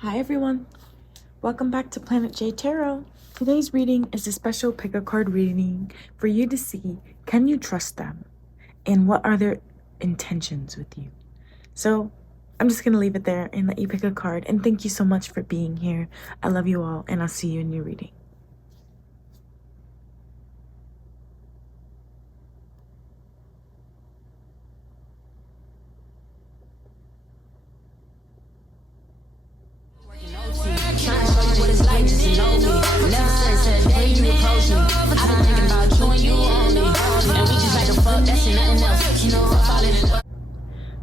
Hi everyone, welcome back to Planet J Tarot. Today's reading is a special pick a card reading for you to see, can you trust them and what are their intentions with you. So I'm just going to leave it there and let you pick a card, and thank you so much for being here. I love you all and I'll see you in your reading.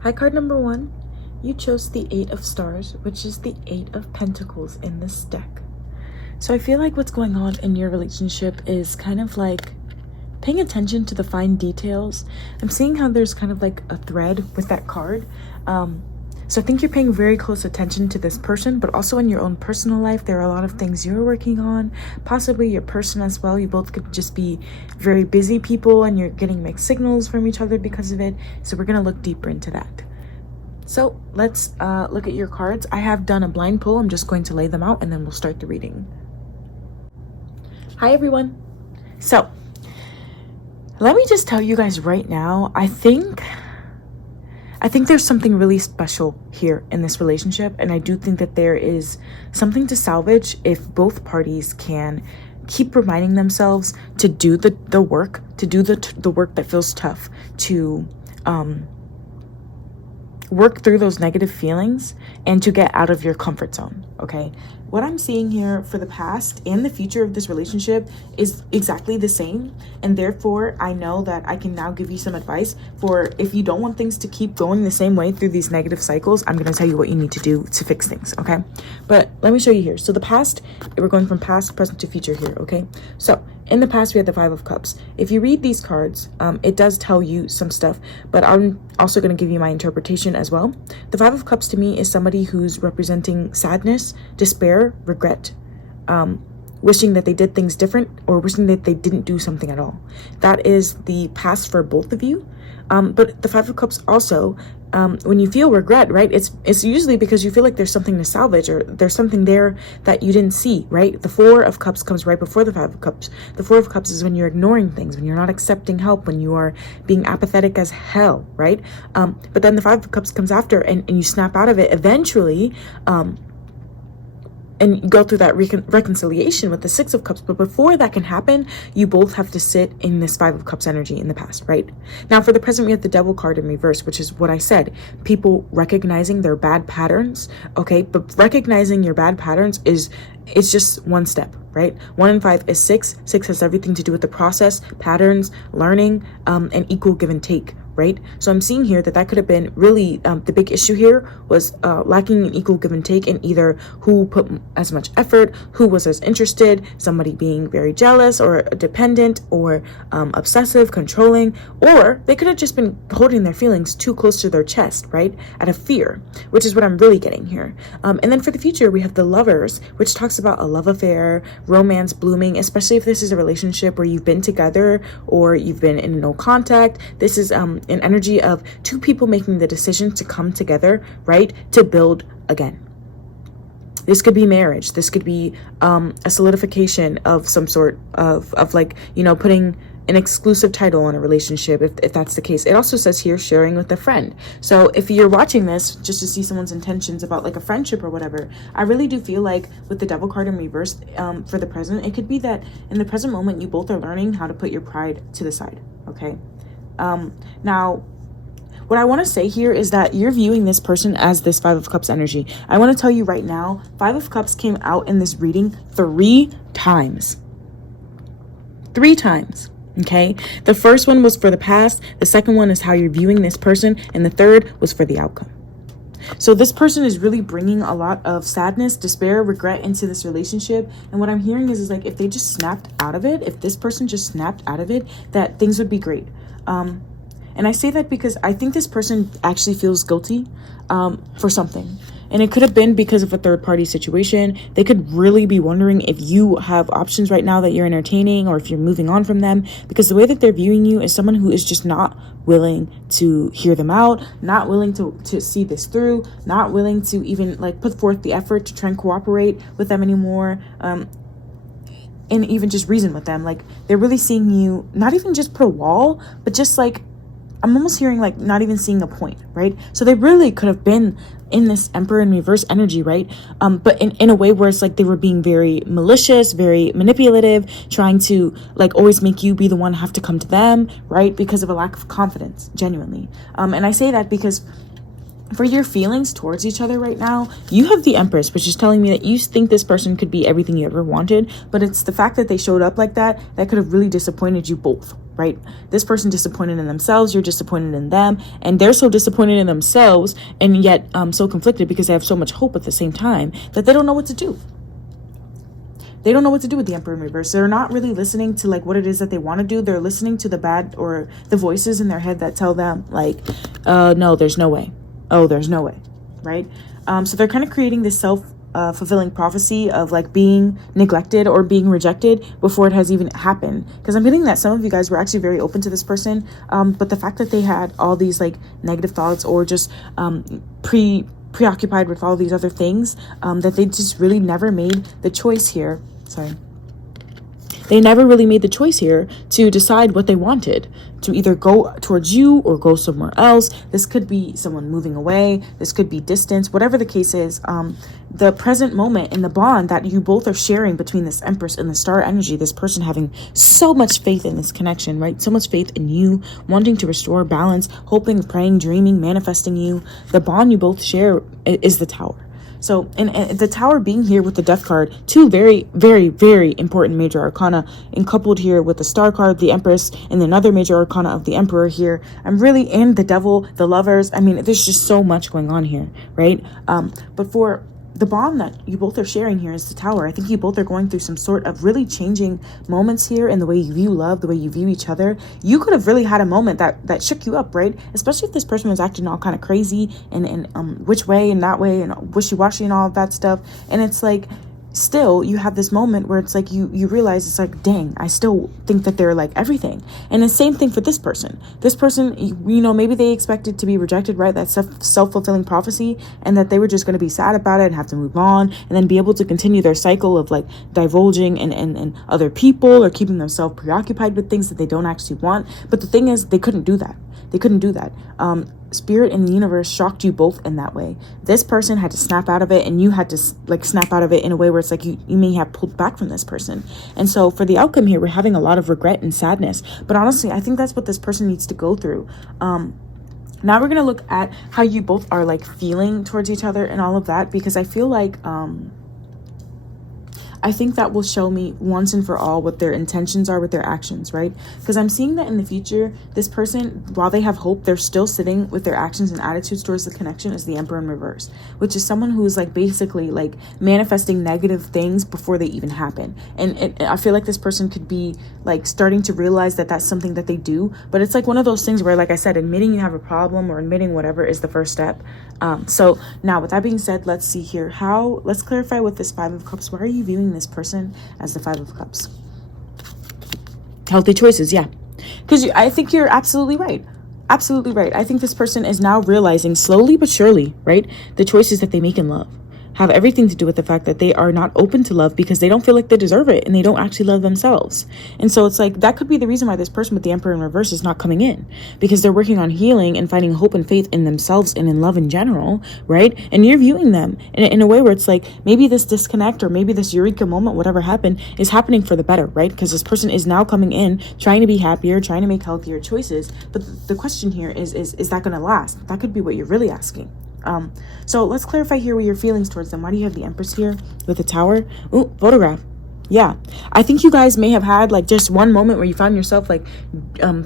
Hi, card number 1. You chose the 8 of Stars, which is the 8 of Pentacles in this deck. So I feel like what's going on in your relationship is kind of like paying attention to the fine details. I'm seeing how there's kind of like a thread with that card. So I think you're paying very close attention to this person, but also in your own personal life, there are a lot of things you're working on, possibly your person as well. You both could just be very busy people and you're getting mixed signals from each other because of it. So we're going to look deeper into that. So let's look at your cards. I have done a blind pull. I'm just going to lay them out and then we'll start the reading. Hi, everyone. So let me just tell you guys right now, I think there's something really special here in this relationship, and I do think that there is something to salvage if both parties can keep reminding themselves to do the work, to do the work that feels tough, to work through those negative feelings and to get out of your comfort zone. Okay, what I'm seeing here for the past and the future of this relationship is exactly the same, and therefore I know that I can now give you some advice for if you don't want things to keep going the same way through these negative cycles. I'm going to tell you what you need to do to fix things. Okay, but let me show you here. So the past, we're going from past, present to future here. Okay, so in the past we had the 5 of Cups. If you read these cards, it does tell you some stuff, but I'm also going to give you my interpretation as well. The 5 of Cups to me is somebody who's representing sadness, despair, regret, wishing that they did things different or wishing that they didn't do something at all. That is the past for both of you. But the 5 of Cups also, when you feel regret, right, it's usually because you feel like there's something to salvage or there's something there that you didn't see, right? The 4 of Cups comes right before the 5 of Cups. The 4 of Cups is when you're ignoring things, when you're not accepting help, when you are being apathetic as hell, right? But then the 5 of Cups comes after and you snap out of it eventually, and you go through that reconciliation with the 6 of Cups. But before that can happen, you both have to sit in this 5 of Cups energy in the past, right? Now, for the present, we have the Devil card in reverse, which is what I said. People recognizing their bad patterns, okay? But recognizing your bad patterns it's just one step, right? 1 and 5 is 6. 6 has everything to do with the process, patterns, learning, and equal give and take, right? So I'm seeing here that could have been really the big issue here was lacking an equal give and take in either who put as much effort, who was as interested, somebody being very jealous or dependent or obsessive, controlling, or they could have just been holding their feelings too close to their chest, right? Out of fear, which is what I'm really getting here. And then for the future, we have the Lovers, which talks about a love affair, romance blooming, especially if this is a relationship where you've been together or you've been in no contact. This is an energy of 2 people making the decision to come together, right, to build again. This could be marriage. This could be a solidification of some sort of like, you know, putting an exclusive title on a relationship, if that's the case. It also says here sharing with a friend. So if you're watching this just to see someone's intentions about like a friendship or whatever, I really do feel like with the Devil card in reverse, for the present, it could be that in the present moment you both are learning how to put your pride to the side. Okay, now what I want to say here is that you're viewing this person as this 5 of Cups energy. I want to tell you right now, 5 of Cups came out in this reading 3 times. 3 times. Okay, the first one was for the past, the second one is how you're viewing this person, and the third was for the outcome. So this person is really bringing a lot of sadness, despair, regret into this relationship. And what I'm hearing is like if they just snapped out of it, if this person just snapped out of it, that things would be great. And I say that because I think this person actually feels guilty for something. And it could have been because of a third party situation. They could really be wondering if you have options right now that you're entertaining, or if you're moving on from them, because the way that they're viewing you is someone who is just not willing to hear them out, not willing to see this through, not willing to even like put forth the effort to try and cooperate with them anymore, and even just reason with them. Like, they're really seeing you not even just put a wall, but just like, I'm almost hearing like not even seeing a point, right? So they really could have been in this Emperor in reverse energy, right? But in a way where it's like they were being very malicious, very manipulative, trying to like always make you be the one to have to come to them, right? Because of a lack of confidence, genuinely. And I say that because for your feelings towards each other right now, you have the Empress, which is telling me that you think this person could be everything you ever wanted, but it's the fact that they showed up like that could have really disappointed you both, right? This person disappointed in themselves, you're disappointed in them, and they're so disappointed in themselves and yet so conflicted because they have so much hope at the same time that they don't know what to do. They don't know what to do with the Emperor in reverse. They're not really listening to like what it is that they want to do. They're listening to the bad or the voices in their head that tell them like, no, there's no way. Oh, there's no way, right? So they're kind of creating this self-fulfilling prophecy of like being neglected or being rejected before it has even happened. Because I'm getting that some of you guys were actually very open to this person, but the fact that they had all these like negative thoughts or just preoccupied with all these other things, that they just really never made the choice here. They never really made the choice here to decide what they wanted, to either go towards you or go somewhere else. This could be someone moving away. This could be distance, whatever the case is. The present moment and the bond that you both are sharing between this Empress and the star energy, this person having so much faith in this connection, right? So much faith in you, wanting to restore balance, hoping, praying, dreaming, manifesting you. The bond you both share is the Tower. So, and the Tower being here with the Death card, two very, very, very important major arcana, and coupled here with the Star card, the Empress, and another major arcana of the Emperor here. I'm really in the Devil, the Lovers. I mean, there's just so much going on here, right? But for the bond that you both are sharing here is the Tower. I think you both are going through some sort of really changing moments here in the way you view love, the way you view each other. You could have really had a moment that shook you up, right? Especially if this person was acting all kind of crazy and which way and that way and wishy-washy and all of that stuff. And it's like, still you have this moment where it's like you realize it's like, dang, I still think that they're like everything. And the same thing for this person, you know, maybe they expected to be rejected, right? That self-fulfilling prophecy, and that they were just going to be sad about it and have to move on and then be able to continue their cycle of like divulging and other people or keeping themselves preoccupied with things that they don't actually want. But the thing is, they couldn't do that. Spirit and the universe shocked you both in that way. This person had to snap out of it, and you had to like snap out of it in a way where it's like you may have pulled back from this person. And so for the outcome here, we're having a lot of regret and sadness. But honestly, I think that's what this person needs to go through. Now we're gonna look at how you both are like feeling towards each other and all of that, because I feel like I think that will show me once and for all what their intentions are with their actions, right? Because I'm seeing that in the future, this person, while they have hope, they're still sitting with their actions and attitudes towards the connection as the Emperor in reverse, which is someone who's like basically like manifesting negative things before they even happen. And I feel like this person could be like starting to realize that that's something that they do, but it's like one of those things where, like I said, admitting you have a problem or admitting whatever is the first step. So now with that being said, let's see here let's clarify with this Five of Cups. Why are you viewing this person as the Five of Cups? Healthy choices, yeah. Because I think you're absolutely right. Absolutely right. I think this person is now realizing slowly but surely, right, the choices that they make in love have everything to do with the fact that they are not open to love because they don't feel like they deserve it and they don't actually love themselves. And so it's like that could be the reason why this person with the Emperor in reverse is not coming in, because they're working on healing and finding hope and faith in themselves and in love in general, right? And you're viewing them in a way where it's like maybe this disconnect or maybe this eureka moment, whatever happened, is happening for the better, right? Because this person is now coming in trying to be happier, trying to make healthier choices. But the question here is that going to last? That could be what you're really asking. So let's clarify here with your feelings towards them. Why do you have the Empress here with the Tower? Ooh, photograph. Yeah, I think you guys may have had like just one moment where you found yourself like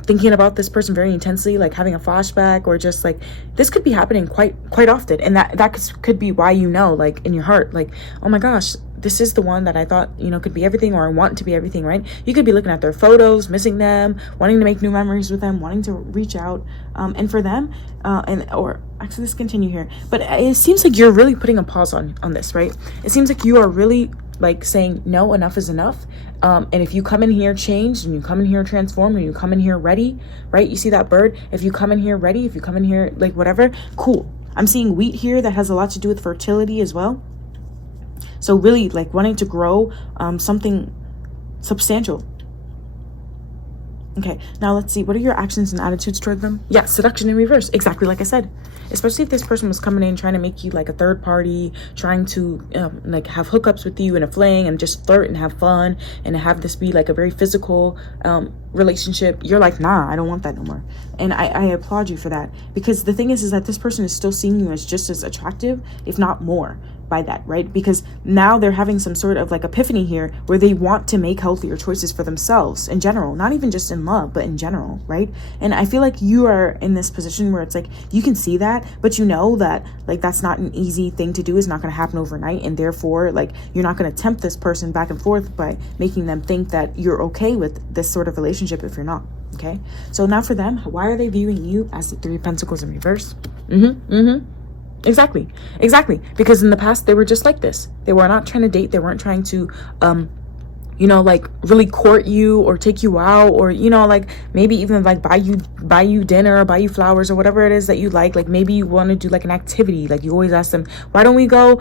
thinking about this person very intensely, like having a flashback, or just like this could be happening quite often. And that could be why, you know, like in your heart, like, oh my gosh, this is the one that I thought, you know, could be everything, or I want to be everything, right? You could be looking at their photos, missing them, wanting to make new memories with them, wanting to reach out. And for them, or actually, let's continue here. But it seems like you're really putting a pause on this, right? It seems like you are really like saying, no, enough is enough. And if you come in here changed, and you come in here transformed, and you come in here ready, right? You see that bird? If you come in here ready, if you come in here like whatever, cool. I'm seeing wheat here that has a lot to do with fertility as well. So really like wanting to grow something substantial. Okay, now let's see. What are your actions and attitudes toward them? Yeah, seduction in reverse. Exactly like I said. Especially if this person was coming in trying to make you like a third party, trying to like have hookups with you in a fling and just flirt and have fun and have this be like a very physical relationship. You're like, nah, I don't want that no more. And I applaud you for that, because the thing is that this person is still seeing you as just as attractive, if not more, by that, right? Because now they're having some sort of like epiphany here where they want to make healthier choices for themselves in general, not even just in love, but in general, right? And I feel like you are in this position where it's like you can see that, but you know that like that's not an easy thing to do, is not going to happen overnight, and therefore like you're not going to tempt this person back and forth by making them think that you're okay with this sort of relationship if you're not. Okay, so now for them, why are they viewing you as the Three of Pentacles in reverse? Exactly. Because in the past they were just like this. They were not trying to date. They weren't trying to you know, like really court you or take you out, or you know, like maybe even like buy you dinner or buy you flowers or whatever it is that you like maybe you want to do like an activity. Like you always ask them, why don't we go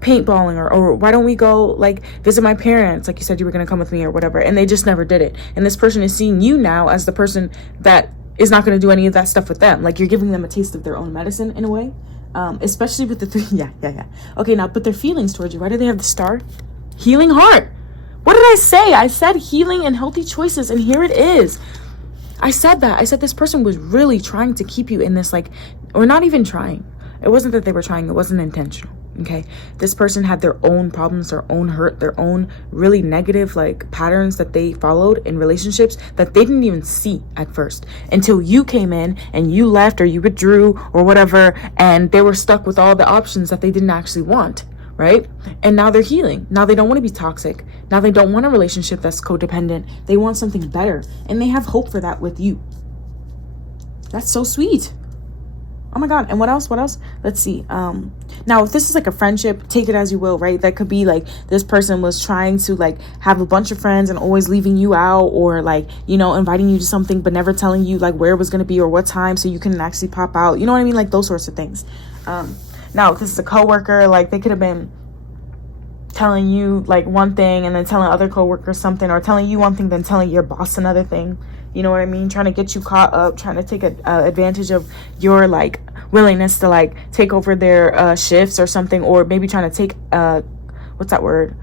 paintballing, or why don't we go like visit my parents, like you said you were going to come with me or whatever, and they just never did it. And this person is seeing you now as the person that is not going to do any of that stuff with them. Like you're giving them a taste of their own medicine in a way, especially with the three. Yeah. Okay, now but their feelings towards you, why do they have the Star? Healing heart. What did I say? I said healing and healthy choices, and here it is. I said that. I said this person was really trying to keep you in this, like, or not even trying. It wasn't that they were trying. It wasn't intentional. Okay, this person had their own problems, their own hurt, their own really negative like patterns that they followed in relationships that they didn't even see at first, until you came in and you left or you withdrew or whatever, and they were stuck with all the options that they didn't actually want, right? And now they're healing. Now they don't want to be toxic. Now they don't want a relationship that's codependent. They want something better, and they have hope for that with you. That's so sweet. Oh my God. And what else? Let's see. Now, if this is like a friendship, take it as you will, right? That could be like this person was trying to like have a bunch of friends and always leaving you out, or like, you know, inviting you to something, but never telling you like where it was going to be or what time, so you can actually pop out. You know what I mean? Like those sorts of things. Now, if this is a coworker, like they could have been telling you like one thing and then telling other coworkers something, or telling you one thing, then telling your boss another thing. You know what I mean? Trying to get you caught up, trying to take advantage of your like willingness to like take over their shifts or something, or maybe trying to take what's that word?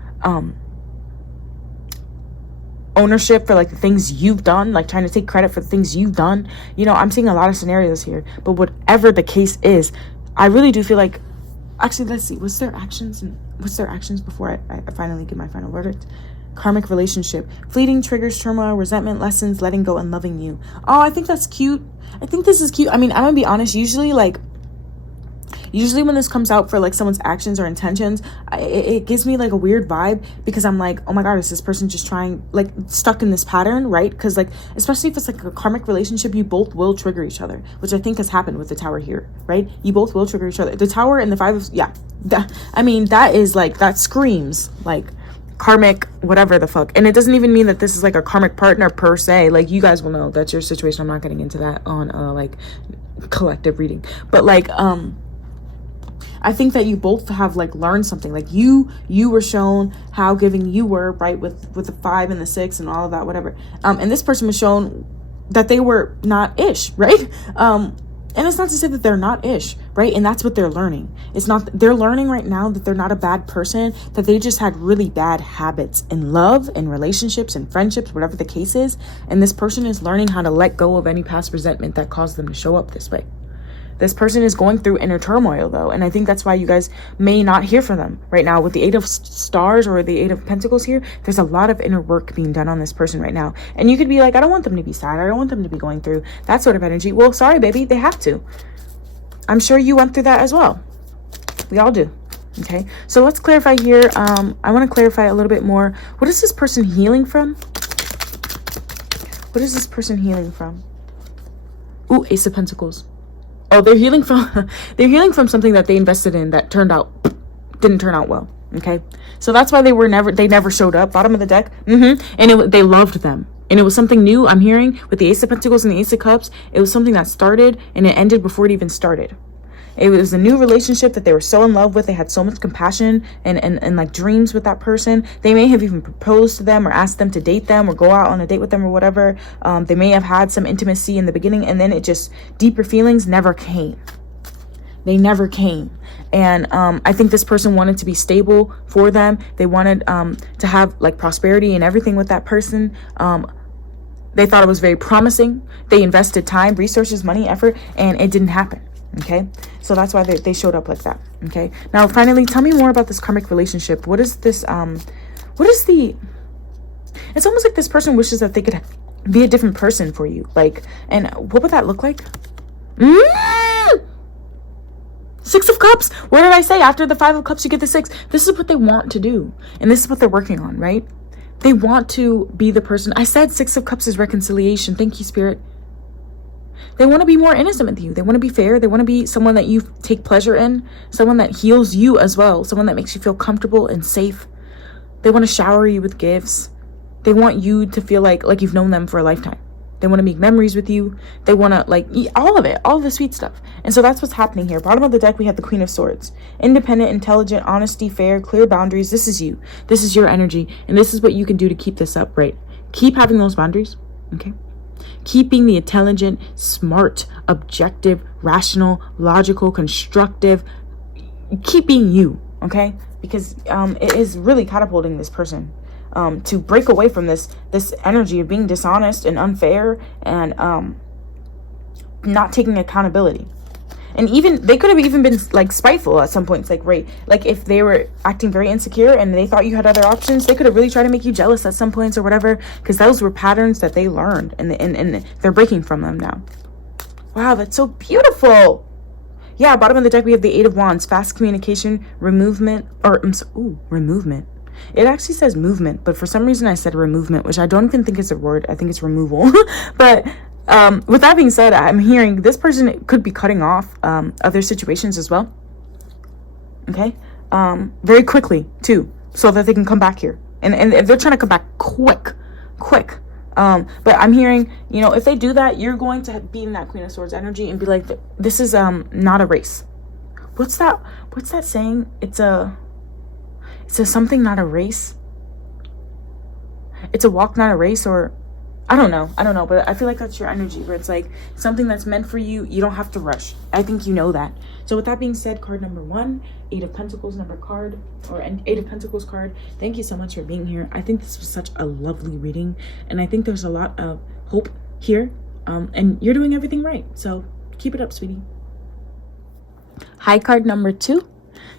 Ownership for like the things you've done, like trying to take credit for the things you've done. You know, I'm seeing a lot of scenarios here, but whatever the case is, I really do feel like, actually, let's see, what's their actions before I finally give my final verdict? Karmic relationship, fleeting triggers, turmoil, resentment, lessons, letting go, and loving you. Oh, I think that's cute. I think this is cute. I mean, I'm gonna be honest, usually when this comes out for like someone's actions or intentions, it gives me like a weird vibe, because I'm like, oh my God, is this person just trying, like stuck in this pattern, right? Because like, especially if it's like a karmic relationship, you both will trigger each other, which I think has happened with the Tower here, right? You both will trigger each other. The Tower and the Five of, yeah, I mean, that is like, that screams like karmic whatever the fuck. And it doesn't even mean that this is like a karmic partner per se. Like you guys will know that's your situation. I'm not getting into that on like collective reading, but like I think that you both have like learned something. Like you were shown how giving you were, right, with the 5 and the 6 and all of that, whatever, and this person was shown that they were not ish, right? And it's not to say that they're not ish, right? And that's what they're learning. It's not, they're learning right now that they're not a bad person, that they just had really bad habits in love and relationships and friendships, whatever the case is. And this person is learning how to let go of any past resentment that caused them to show up this way. This person is going through inner turmoil though. And I think that's why you guys may not hear from them right now. With the 8 of Stars or the 8 of Pentacles here, there's a lot of inner work being done on this person right now. And you could be like, I don't want them to be sad. I don't want them to be going through that sort of energy. Well, sorry, baby, they have to. I'm sure you went through that as well. We all do. Okay, so let's clarify here. I want to clarify a little bit more. What is this person healing from? What is this person healing from? Ooh, Ace of Pentacles. Oh, they're healing from they're healing from something that they invested in that didn't turn out well. Okay, so that's why they never showed up. Bottom of the deck. And they loved them, and it was something new. I'm hearing with the Ace of Pentacles and the Ace of Cups, it was something that started and it ended before it even started. It was a new relationship that they were so in love with. They had so much compassion and like dreams with that person. They may have even proposed to them or asked them to date them or go out on a date with them or whatever. They may have had some intimacy in the beginning, and then it just, deeper feelings never came. They never came. And I think this person wanted to be stable for them. They wanted to have like prosperity and everything with that person. They thought it was very promising. They invested time, resources, money, effort, and it didn't happen. Okay, so that's why they showed up like that. Okay, now finally, tell me more about this karmic relationship. What is this? What is the? It's almost like this person wishes that they could be a different person for you. Like, and what would that look like? Six of Cups. What did I say? After the Five of Cups, you get the Six. This is what they want to do, and this is what they're working on, right? They want to be the person. I said Six of Cups is reconciliation. Thank you, Spirit. They want to be more innocent with you. They want to be fair. They want to be someone that you take pleasure in, someone that heals you as well, someone that makes you feel comfortable and safe. They want to shower you with gifts. They want you to feel like you've known them for a lifetime. They want to make memories with you. They want to like eat all of it, all of the sweet stuff. And so that's what's happening here. Bottom of the deck, we have the Queen of Swords. Independent, intelligent, honesty, fair, clear boundaries. This is you. This is your energy. And this is what you can do to keep this up, right? Keep having those boundaries, okay? Keep being the intelligent, smart, objective, rational, logical, constructive. Keep being you, okay? Because it is really catapulting this person to break away from this energy of being dishonest and unfair and not taking accountability. And even they could have even been like spiteful at some points, like right, like if they were acting very insecure and they thought you had other options, they could have really tried to make you jealous at some points or whatever, because those were patterns that they learned and they're breaking from them now. Wow, that's so beautiful. Yeah, bottom of the deck we have the Eight of Wands, fast communication, removement. It actually says movement, but for some reason I said removement, which I don't even think is a word. I think it's removal. But with that being said, I'm hearing this person could be cutting off other situations as well. Okay, very quickly too, so that they can come back here, and they're trying to come back quick. But I'm hearing, you know, if they do that, you're going to be in that Queen of Swords energy and be like, this is not a race. What's that saying? It's a something, not a race. It's a walk, not a race, or I don't know, but I feel like that's your energy, where it's like something that's meant for you. You don't have to rush. I think you know that. So with that being said, card number 1, Eight of Pentacles card. Eight of Pentacles card. Thank you so much for being here. I think this was such a lovely reading, and I think there's a lot of hope here. And you're doing everything right. So keep it up, sweetie. Hi, card number 2.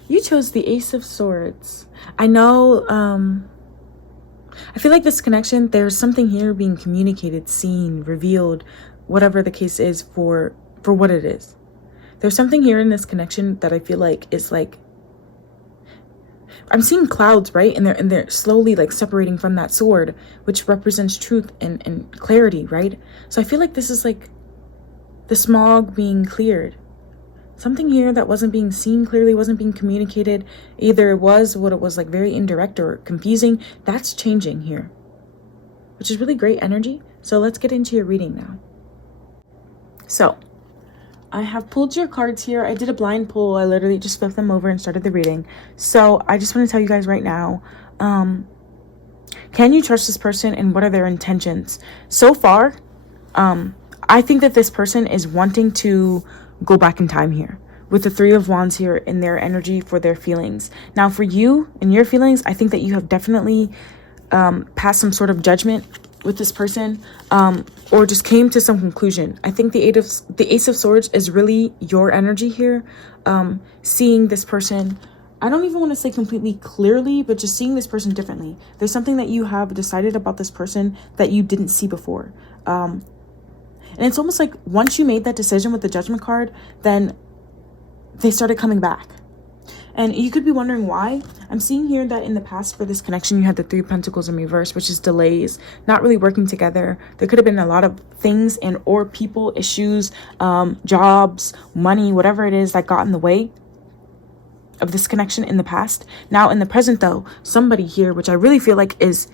You chose the Ace of Swords. I know, I feel like this connection, there's something here being communicated, seen, revealed, whatever the case is for what it is. There's something here in this connection that I feel like is like, I'm seeing clouds, right? And they're slowly like separating from that sword, which represents truth and clarity, right? So I feel like this is like the smog being cleared. Something here that wasn't being seen clearly, wasn't being communicated. Either it was what it was like very indirect or confusing. That's changing here, which is really great energy. So let's get into your reading now. So I have pulled your cards here. I did a blind pull. I literally just flipped them over and started the reading. So I just want to tell you guys right now, can you trust this person and what are their intentions? So far, I think that this person is wanting to go back in time here with the Three of Wands here in their energy for their feelings. Now for you and your feelings, I think that you have definitely passed some sort of judgment with this person, or just came to some conclusion. I think the Ace of Swords is really your energy here, seeing this person, I don't even want to say completely clearly, but just seeing this person differently. There's something that you have decided about this person that you didn't see before. And it's almost like once you made that decision with the Judgment card, then they started coming back. And you could be wondering why. I'm seeing here that in the past for this connection, you had the Three of Pentacles in reverse, which is delays, not really working together. There could have been a lot of things and or people, issues, jobs, money, whatever it is that got in the way of this connection in the past. Now in the present though, somebody here, which I really feel like is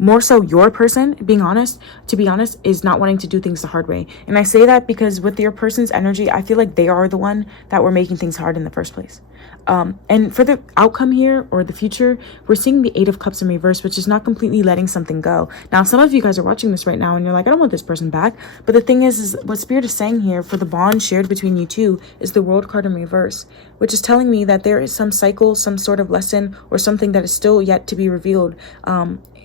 more so your person, to be honest, is not wanting to do things the hard way. And I say that because with your person's energy, I feel like they are the one that were making things hard in the first place. And for the outcome here or the future, we're seeing the Eight of Cups in reverse, which is not completely letting something go. Now, some of you guys are watching this right now and you're like, I don't want this person back. But the thing is what Spirit is saying here for the bond shared between you two is the World card in reverse, which is telling me that there is some cycle, some sort of lesson or something that is still yet to be revealed.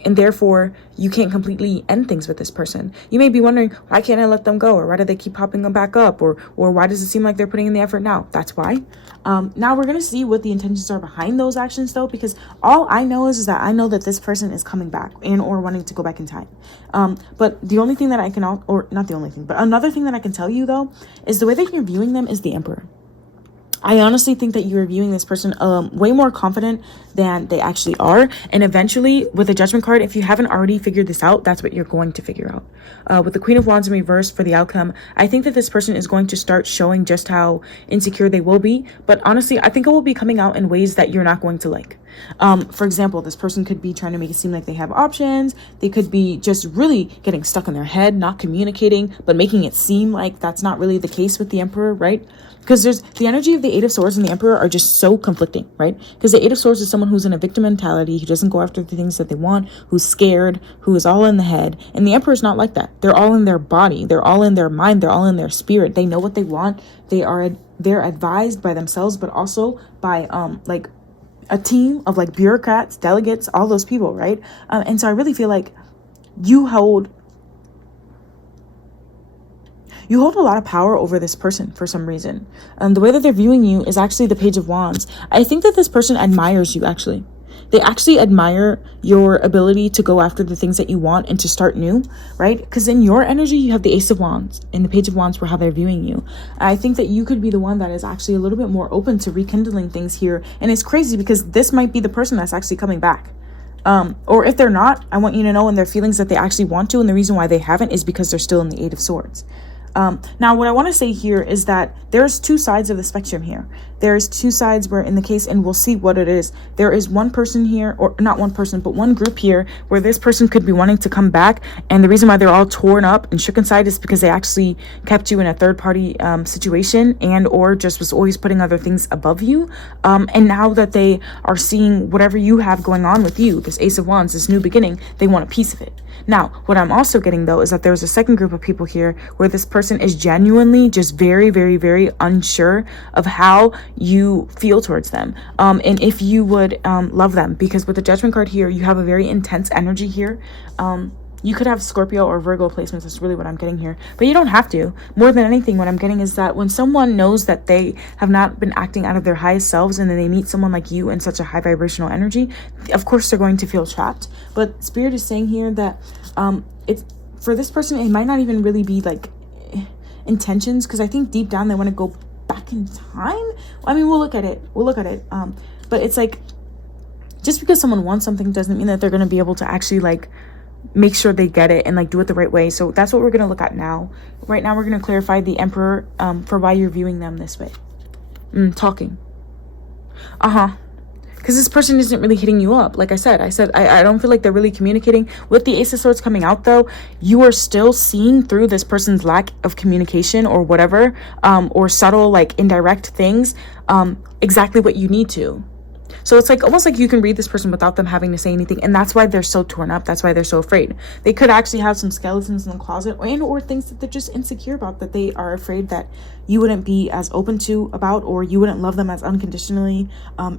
And therefore, you can't completely end things with this person. You may be wondering, why can't I let them go? Or why do they keep popping them back up? Or why does it seem like they're putting in the effort now? That's why. Now we're going to see what the intentions are behind those actions, though, because all I know is that I know that this person is coming back and or wanting to go back in time. But the only thing that I can, or not the only thing, but another thing that I can tell you, though, is the way that you're viewing them is the Emperor. I honestly think that you are viewing this person way more confident than they actually are. And eventually, with the Judgment card, if you haven't already figured this out, that's what you're going to figure out. With the Queen of Wands in reverse for the outcome, I think that this person is going to start showing just how insecure they will be. But honestly, I think it will be coming out in ways that you're not going to like. For example, this person could be trying to make it seem like they have options. They could be just really getting stuck in their head, not communicating, but making it seem like that's not really the case with the Emperor, right? Because there's the energy of the Eight of Swords and the Emperor are just so conflicting, right? Because the Eight of Swords is someone who's in a victim mentality, who doesn't go after the things that they want, who's scared, who is all in the head. And the Emperor is not like that. They're all in their body. They're all in their mind. They're all in their spirit. They know what they want. They're advised by themselves, but also by like a team of like bureaucrats, delegates, all those people, right? And so I really feel like you hold a lot of power over this person for some reason. The way that they're viewing you is actually the Page of Wands. I think that this person admires you, actually. They actually admire your ability to go after the things that you want and to start new, right? Because in your energy, you have the Ace of Wands and the Page of Wands for how they're viewing you. I think that you could be the one that is actually a little bit more open to rekindling things here. And it's crazy because this might be the person that's actually coming back. Or if they're not, I want you to know in their feelings that they actually want to. And the reason why they haven't is because they're still in the Eight of Swords. Now, what I want to say here is that there's two sides of the spectrum here. There's two sides where in the case, and we'll see what it is. There is one person here, or not one person, but one group here where this person could be wanting to come back. And the reason why they're all torn up and shook inside is because they actually kept you in a third party situation and or just was always putting other things above you. And now that they are seeing whatever you have going on with you, this Ace of Wands, this new beginning, they want a piece of it. Now, what I'm also getting, though, is that there's a second group of people here where this person is genuinely just very, very, very unsure of how you feel towards them. And if you would love them, because with the Judgment card here, you have a very intense energy here. You could have Scorpio or Virgo placements. That's really what I'm getting here. But you don't have to. More than anything, what I'm getting is that when someone knows that they have not been acting out of their highest selves and then they meet someone like you in such a high vibrational energy, of course they're going to feel trapped. But Spirit is saying here that it's for this person, it might not even really be like intentions, because I think deep down they want to go back in time. I mean, we'll look at it. But it's like, just because someone wants something doesn't mean that they're going to be able to actually like make sure they get it and like do it the right way. So that's what we're going to look at now. Right now we're going to clarify the Emperor for why you're viewing them this way. Talking. Because this person isn't really hitting you up. Like I said, I don't feel like they're really communicating. With the Ace of Swords coming out, though, you are still seeing through this person's lack of communication or whatever, or subtle, like indirect things, exactly what you need to. So it's like almost like you can read this person without them having to say anything. And that's why they're so torn up. That's why they're so afraid. They could actually have some skeletons in the closet or things that they're just insecure about, that they are afraid that you wouldn't be as open to about, or you wouldn't love them as unconditionally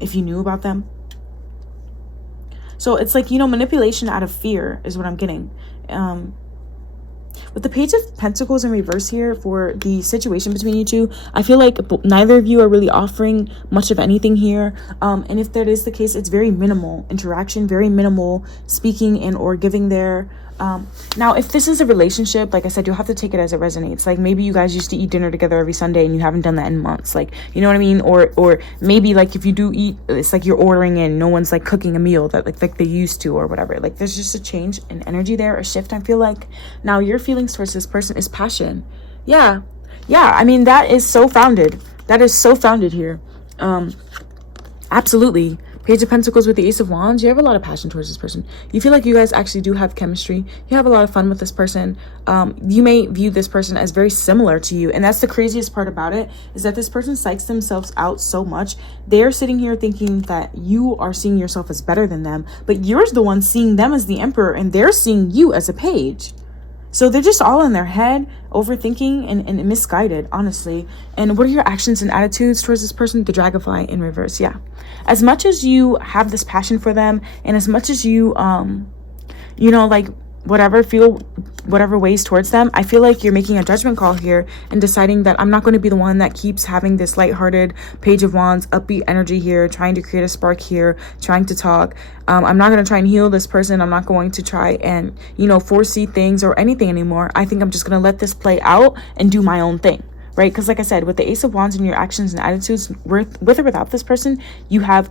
if you knew about them. So it's like, manipulation out of fear is what I'm getting. With the Page of Pentacles in reverse here for the situation between you two, I feel like neither of you are really offering much of anything here. And if that is the case, it's very minimal interaction, very minimal speaking and or giving their Now, if this is a relationship, like I said, you'll have to take it as it resonates. Like maybe you guys used to eat dinner together every Sunday and you haven't done that in months. Like, you know what I mean? Or maybe like if you do eat, it's like you're ordering in, no one's like cooking a meal that like they used to or whatever. Like there's just a change in energy there, a shift, I feel like. Now your feelings towards this person is passion. Yeah. I mean, that is so founded. That is so founded here. Absolutely. Page of Pentacles with the Ace of Wands. You have a lot of passion towards this person. You feel like you guys actually do have chemistry. You have a lot of fun with this person. You may view this person as very similar to you. And that's the craziest part about it, is that this person psychs themselves out so much. They're sitting here thinking that you are seeing yourself as better than them, but you're the one seeing them as the Emperor and they're seeing you as a page. So they're just all in their head, overthinking and misguided, honestly. And what are your actions and attitudes towards this person? The Dragonfly in reverse, yeah. As much as you have this passion for them, and as much as you, you know, like, feel whatever ways towards them, I feel like you're making a judgment call here and deciding that I'm not going to be the one that keeps having this lighthearted Page of Wands, upbeat energy here, trying to create a spark here, trying to talk. I'm not going to try and heal this person. I'm not going to try and, you know, foresee things or anything anymore. I think I'm just going to let this play out and do my own thing, right? Because like I said, with the Ace of Wands and your actions and attitudes, with or without this person, you have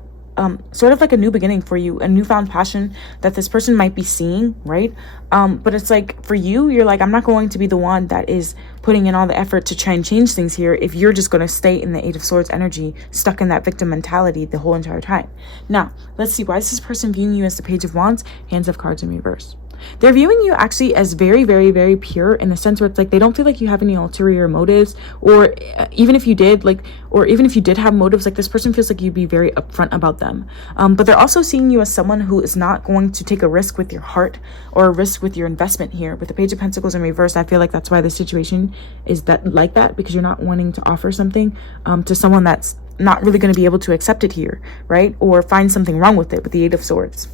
sort of like a new beginning for you, a newfound passion that this person might be seeing, right? But it's like for you, you're like, I'm not going to be the one that is putting in all the effort to try and change things here if you're just going to stay in the Eight of Swords energy, stuck in that victim mentality the whole entire time. Now, let's see, why is this person viewing you as the Page of Wands? Hands of Cards in reverse. They're viewing you actually as very, very, very pure, in the sense where it's like they don't feel like you have any ulterior motives, or even if you did, like, or even if you did have motives, like this person feels like you'd be very upfront about them. But they're also seeing you as someone who is not going to take a risk with your heart or a risk with your investment here. With the Page of Pentacles in reverse, I feel like that's why the situation is like that, because you're not wanting to offer something to someone that's not really going to be able to accept it here, right? Or find something wrong with it with the Eight of Swords.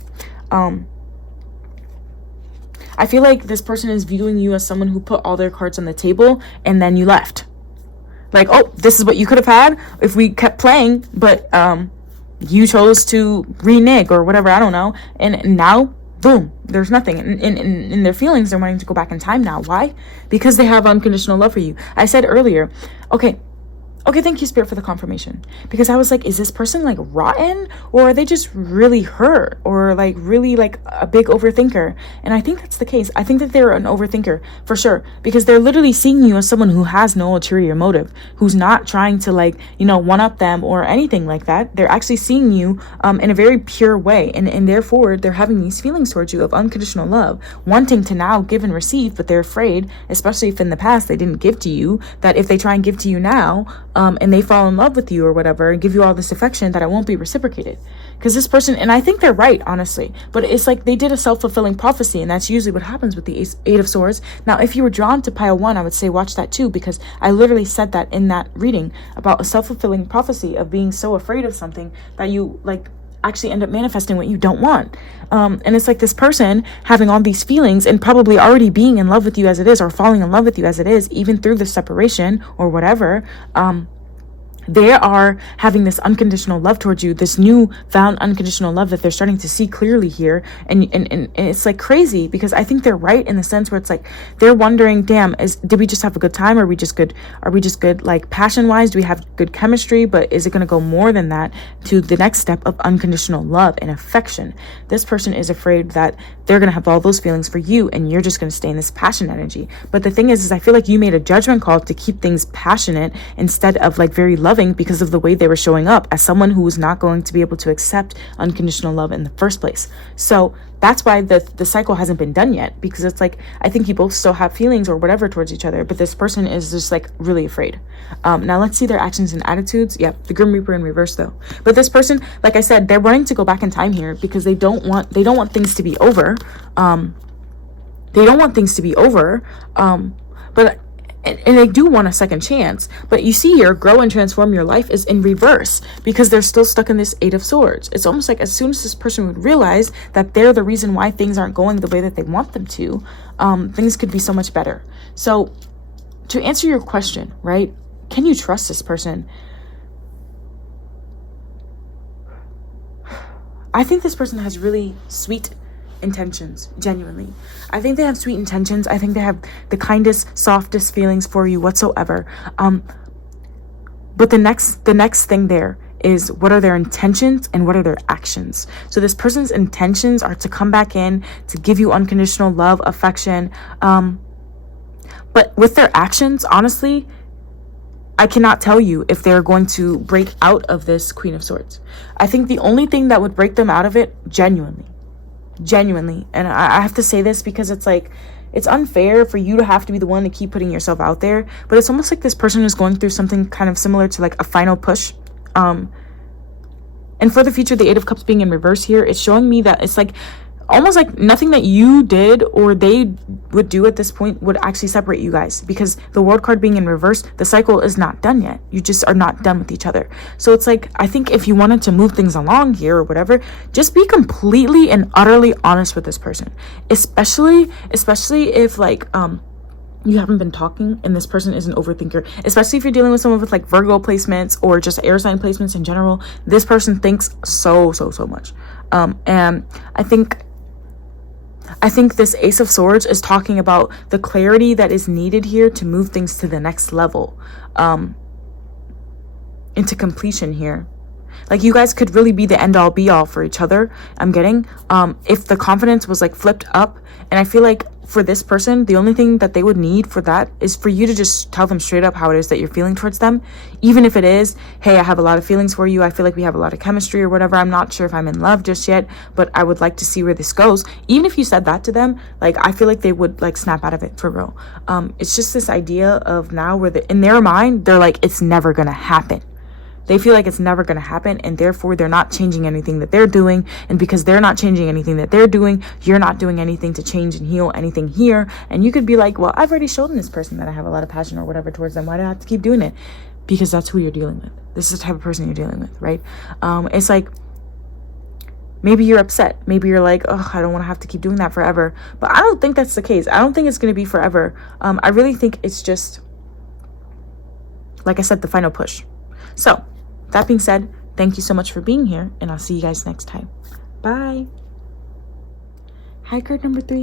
I feel like this person is viewing you as someone who put all their cards on the table and then you left. Like, oh, this is what you could have had if we kept playing, but you chose to renege or whatever, I don't know. And now, boom, there's nothing. In their feelings, they're wanting to go back in time now. Why? Because they have unconditional love for you. I said earlier, okay, thank you, Spirit, for the confirmation. Because I was like, is this person like rotten, or are they just really hurt, or like really like a big overthinker? And I think that's the case. I think that they're an overthinker for sure, because they're literally seeing you as someone who has no ulterior motive, who's not trying to like, you know, one up them or anything like that. They're actually seeing you in a very pure way, and therefore they're having these feelings towards you of unconditional love, wanting to now give and receive, but they're afraid, especially if in the past they didn't give to you, that if they try and give to you now, and they fall in love with you or whatever and give you all this affection, that it won't be reciprocated. Because this person, and I think they're right, honestly, but it's like they did a self-fulfilling prophecy, and that's usually what happens with the Eight of Swords. Now, if you were drawn to pile 1, I would say watch that too, because I literally said that in that reading about a self-fulfilling prophecy of being so afraid of something that you like actually end up manifesting what you don't want. And it's like this person having all these feelings and probably already being in love with you as it is, or falling in love with you as it is, even through the separation or whatever. They are having this unconditional love towards you, this new found unconditional love that they're starting to see clearly here. And it's like crazy, because I think they're right in the sense where it's like they're wondering, damn, did we just have a good time? Are we just good like passion wise? Do we have good chemistry? But is it going to go more than that to the next step of unconditional love and affection? This person is afraid that they're going to have all those feelings for you and you're just going to stay in this passion energy. But the thing is I feel like you made a judgment call to keep things passionate instead of like very loving, because of the way they were showing up as someone who was not going to be able to accept unconditional love in the first place. So that's why the cycle hasn't been done yet, because it's like I think you both still have feelings or whatever towards each other, but this person is just like really afraid. Now let's see their actions and attitudes. Yep, the Grim Reaper in reverse though. But this person, like I said, they're wanting to go back in time here because they don't want things to be over. They don't want things to be over. But and they do want a second chance, but you see here, grow and transform your life is in reverse, because they're still stuck in this Eight of Swords. It's almost like as soon as this person would realize that they're the reason why things aren't going the way that they want them to, things could be so much better. So to answer your question, right, can you trust this person? I think this person has really sweet intentions, genuinely. I think they have sweet intentions. I think they have the kindest, softest feelings for you whatsoever. But the next thing there is, what are their intentions and what are their actions? So this person's intentions are to come back in, to give you unconditional love, affection. But with their actions, honestly, I cannot tell you if they're going to break out of this Queen of Swords. I think the only thing that would break them out of it, genuinely, and I have to say this because it's like, it's unfair for you to have to be the one to keep putting yourself out there, but it's almost like this person is going through something kind of similar to like a final push. And for the future, the Eight of Cups being in reverse here, it's showing me that it's like almost like nothing that you did or they would do at this point would actually separate you guys, because the World card being in reverse, the cycle is not done yet. You just are not done with each other. So it's like, I think if you wanted to move things along here or whatever, just be completely and utterly honest with this person, especially if like you haven't been talking and this person is an overthinker, especially if you're dealing with someone with like Virgo placements or just air sign placements in general. This person thinks so much. And I think this Ace of Swords is talking about the clarity that is needed here to move things to the next level, into completion here. Like, you guys could really be the end all be all for each other, I'm getting, if the confidence was like flipped up. And I feel like for this person, the only thing that they would need for that is for you to just tell them straight up how it is that you're feeling towards them. Even if it is, hey, I have a lot of feelings for you, I feel like we have a lot of chemistry or whatever, I'm not sure if I'm in love just yet, but I would like to see where this goes. Even if you said that to them, like, I feel like they would like snap out of it for real. It's just this idea of now where in their mind, they're like, it's never gonna happen. They feel like it's never going to happen, and therefore they're not changing anything that they're doing. And because they're not changing anything that they're doing, you're not doing anything to change and heal anything here. And you could be like, well, I've already shown this person that I have a lot of passion or whatever towards them. Why do I have to keep doing it? Because that's who you're dealing with. This is the type of person you're dealing with, right? It's like, maybe you're upset. Maybe you're like, oh, I don't want to have to keep doing that forever. But I don't think that's the case. I don't think it's going to be forever. I really think it's just, like I said, the final push. So, that being said, thank you so much for being here, and I'll see you guys next time. Bye. High card number 3.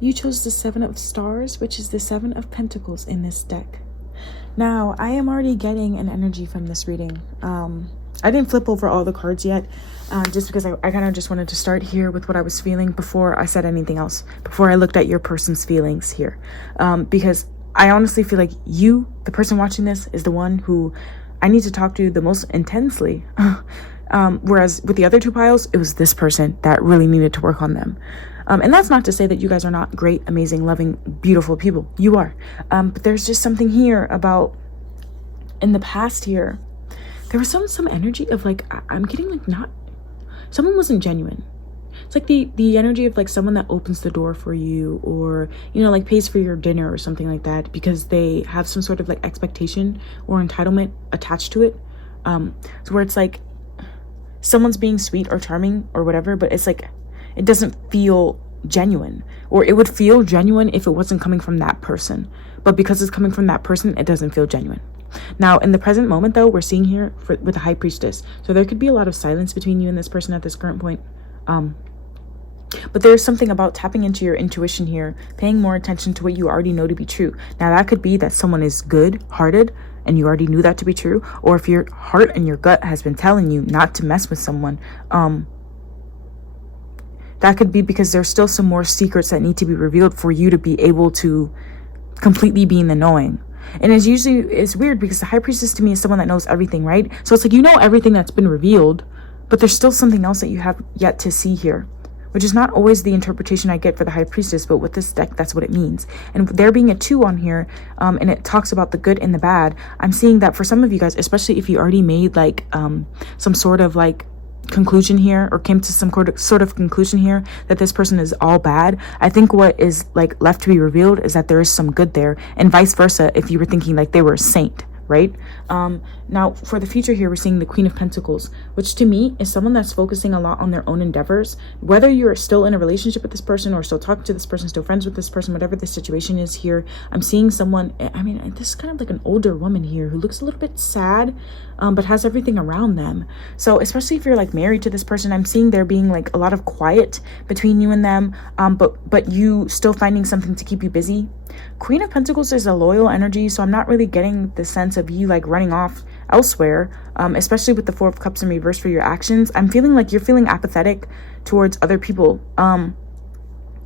You chose the 7 of Stars, which is the 7 of Pentacles in this deck. Now, I am already getting an energy from this reading. I didn't flip over all the cards yet, just because I kind of just wanted to start here with what I was feeling before I said anything else, before I looked at your person's feelings here. Because I honestly feel like you, the person watching this, is the one who I need to talk to the most intensely. Whereas with the other 2 piles, it was this person that really needed to work on them. And that's not to say that you guys are not great, amazing, loving, beautiful people. You are. But there's just something here about, in the past here, there was some energy of like, I'm getting like, not, someone wasn't genuine. It's like the energy of like someone that opens the door for you, or, you know, like pays for your dinner or something like that, because they have some sort of like expectation or entitlement attached to it. So where it's like someone's being sweet or charming or whatever, but it's like, it doesn't feel genuine, or it would feel genuine if it wasn't coming from that person. But because it's coming from that person, it doesn't feel genuine. Now, in the present moment though, we're seeing here with the High Priestess. So there could be a lot of silence between you and this person at this current point. But there's something about tapping into your intuition here, paying more attention to what you already know to be true. Now, that could be that someone is good-hearted and you already knew that to be true, or if your heart and your gut has been telling you not to mess with someone, that could be because there's still some more secrets that need to be revealed for you to be able to completely be in the knowing. And it's weird because the High Priestess to me is someone that knows everything, right? So it's like, you know everything that's been revealed, but there's still something else that you have yet to see here, which is not always the interpretation I get for the High Priestess, but with this deck, that's what it means. And there being a 2 on here, and it talks about the good and the bad, I'm seeing that for some of you guys, especially if you already made like some sort of like conclusion here, or came to some sort of conclusion here that this person is all bad, I think what is like left to be revealed is that there is some good there, and vice versa if you were thinking like they were a saint, right? Now for the future here, we're seeing the Queen of Pentacles, which to me is someone that's focusing a lot on their own endeavors. Whether you're still in a relationship with this person, or still talking to this person, still friends with this person, whatever the situation is here, I'm seeing someone, I mean, this is kind of like an older woman here who looks a little bit sad, but has everything around them. So especially if you're like married to this person, I'm seeing there being like a lot of quiet between you and them, but you still finding something to keep you busy. Queen of Pentacles is a loyal energy, so I'm not really getting the sense of you like running off elsewhere, especially with the Four of Cups in reverse for your actions. I'm feeling like you're feeling apathetic towards other people,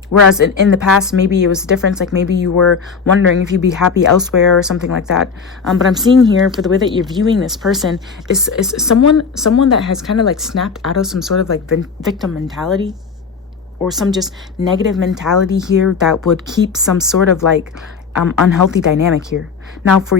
whereas in the past, maybe it was a difference. Like maybe you were wondering if you'd be happy elsewhere or something like that. But I'm seeing here, for the way that you're viewing this person, is someone that has kind of like snapped out of some sort of like victim mentality, or some just negative mentality here that would keep some sort of like unhealthy dynamic here. Now for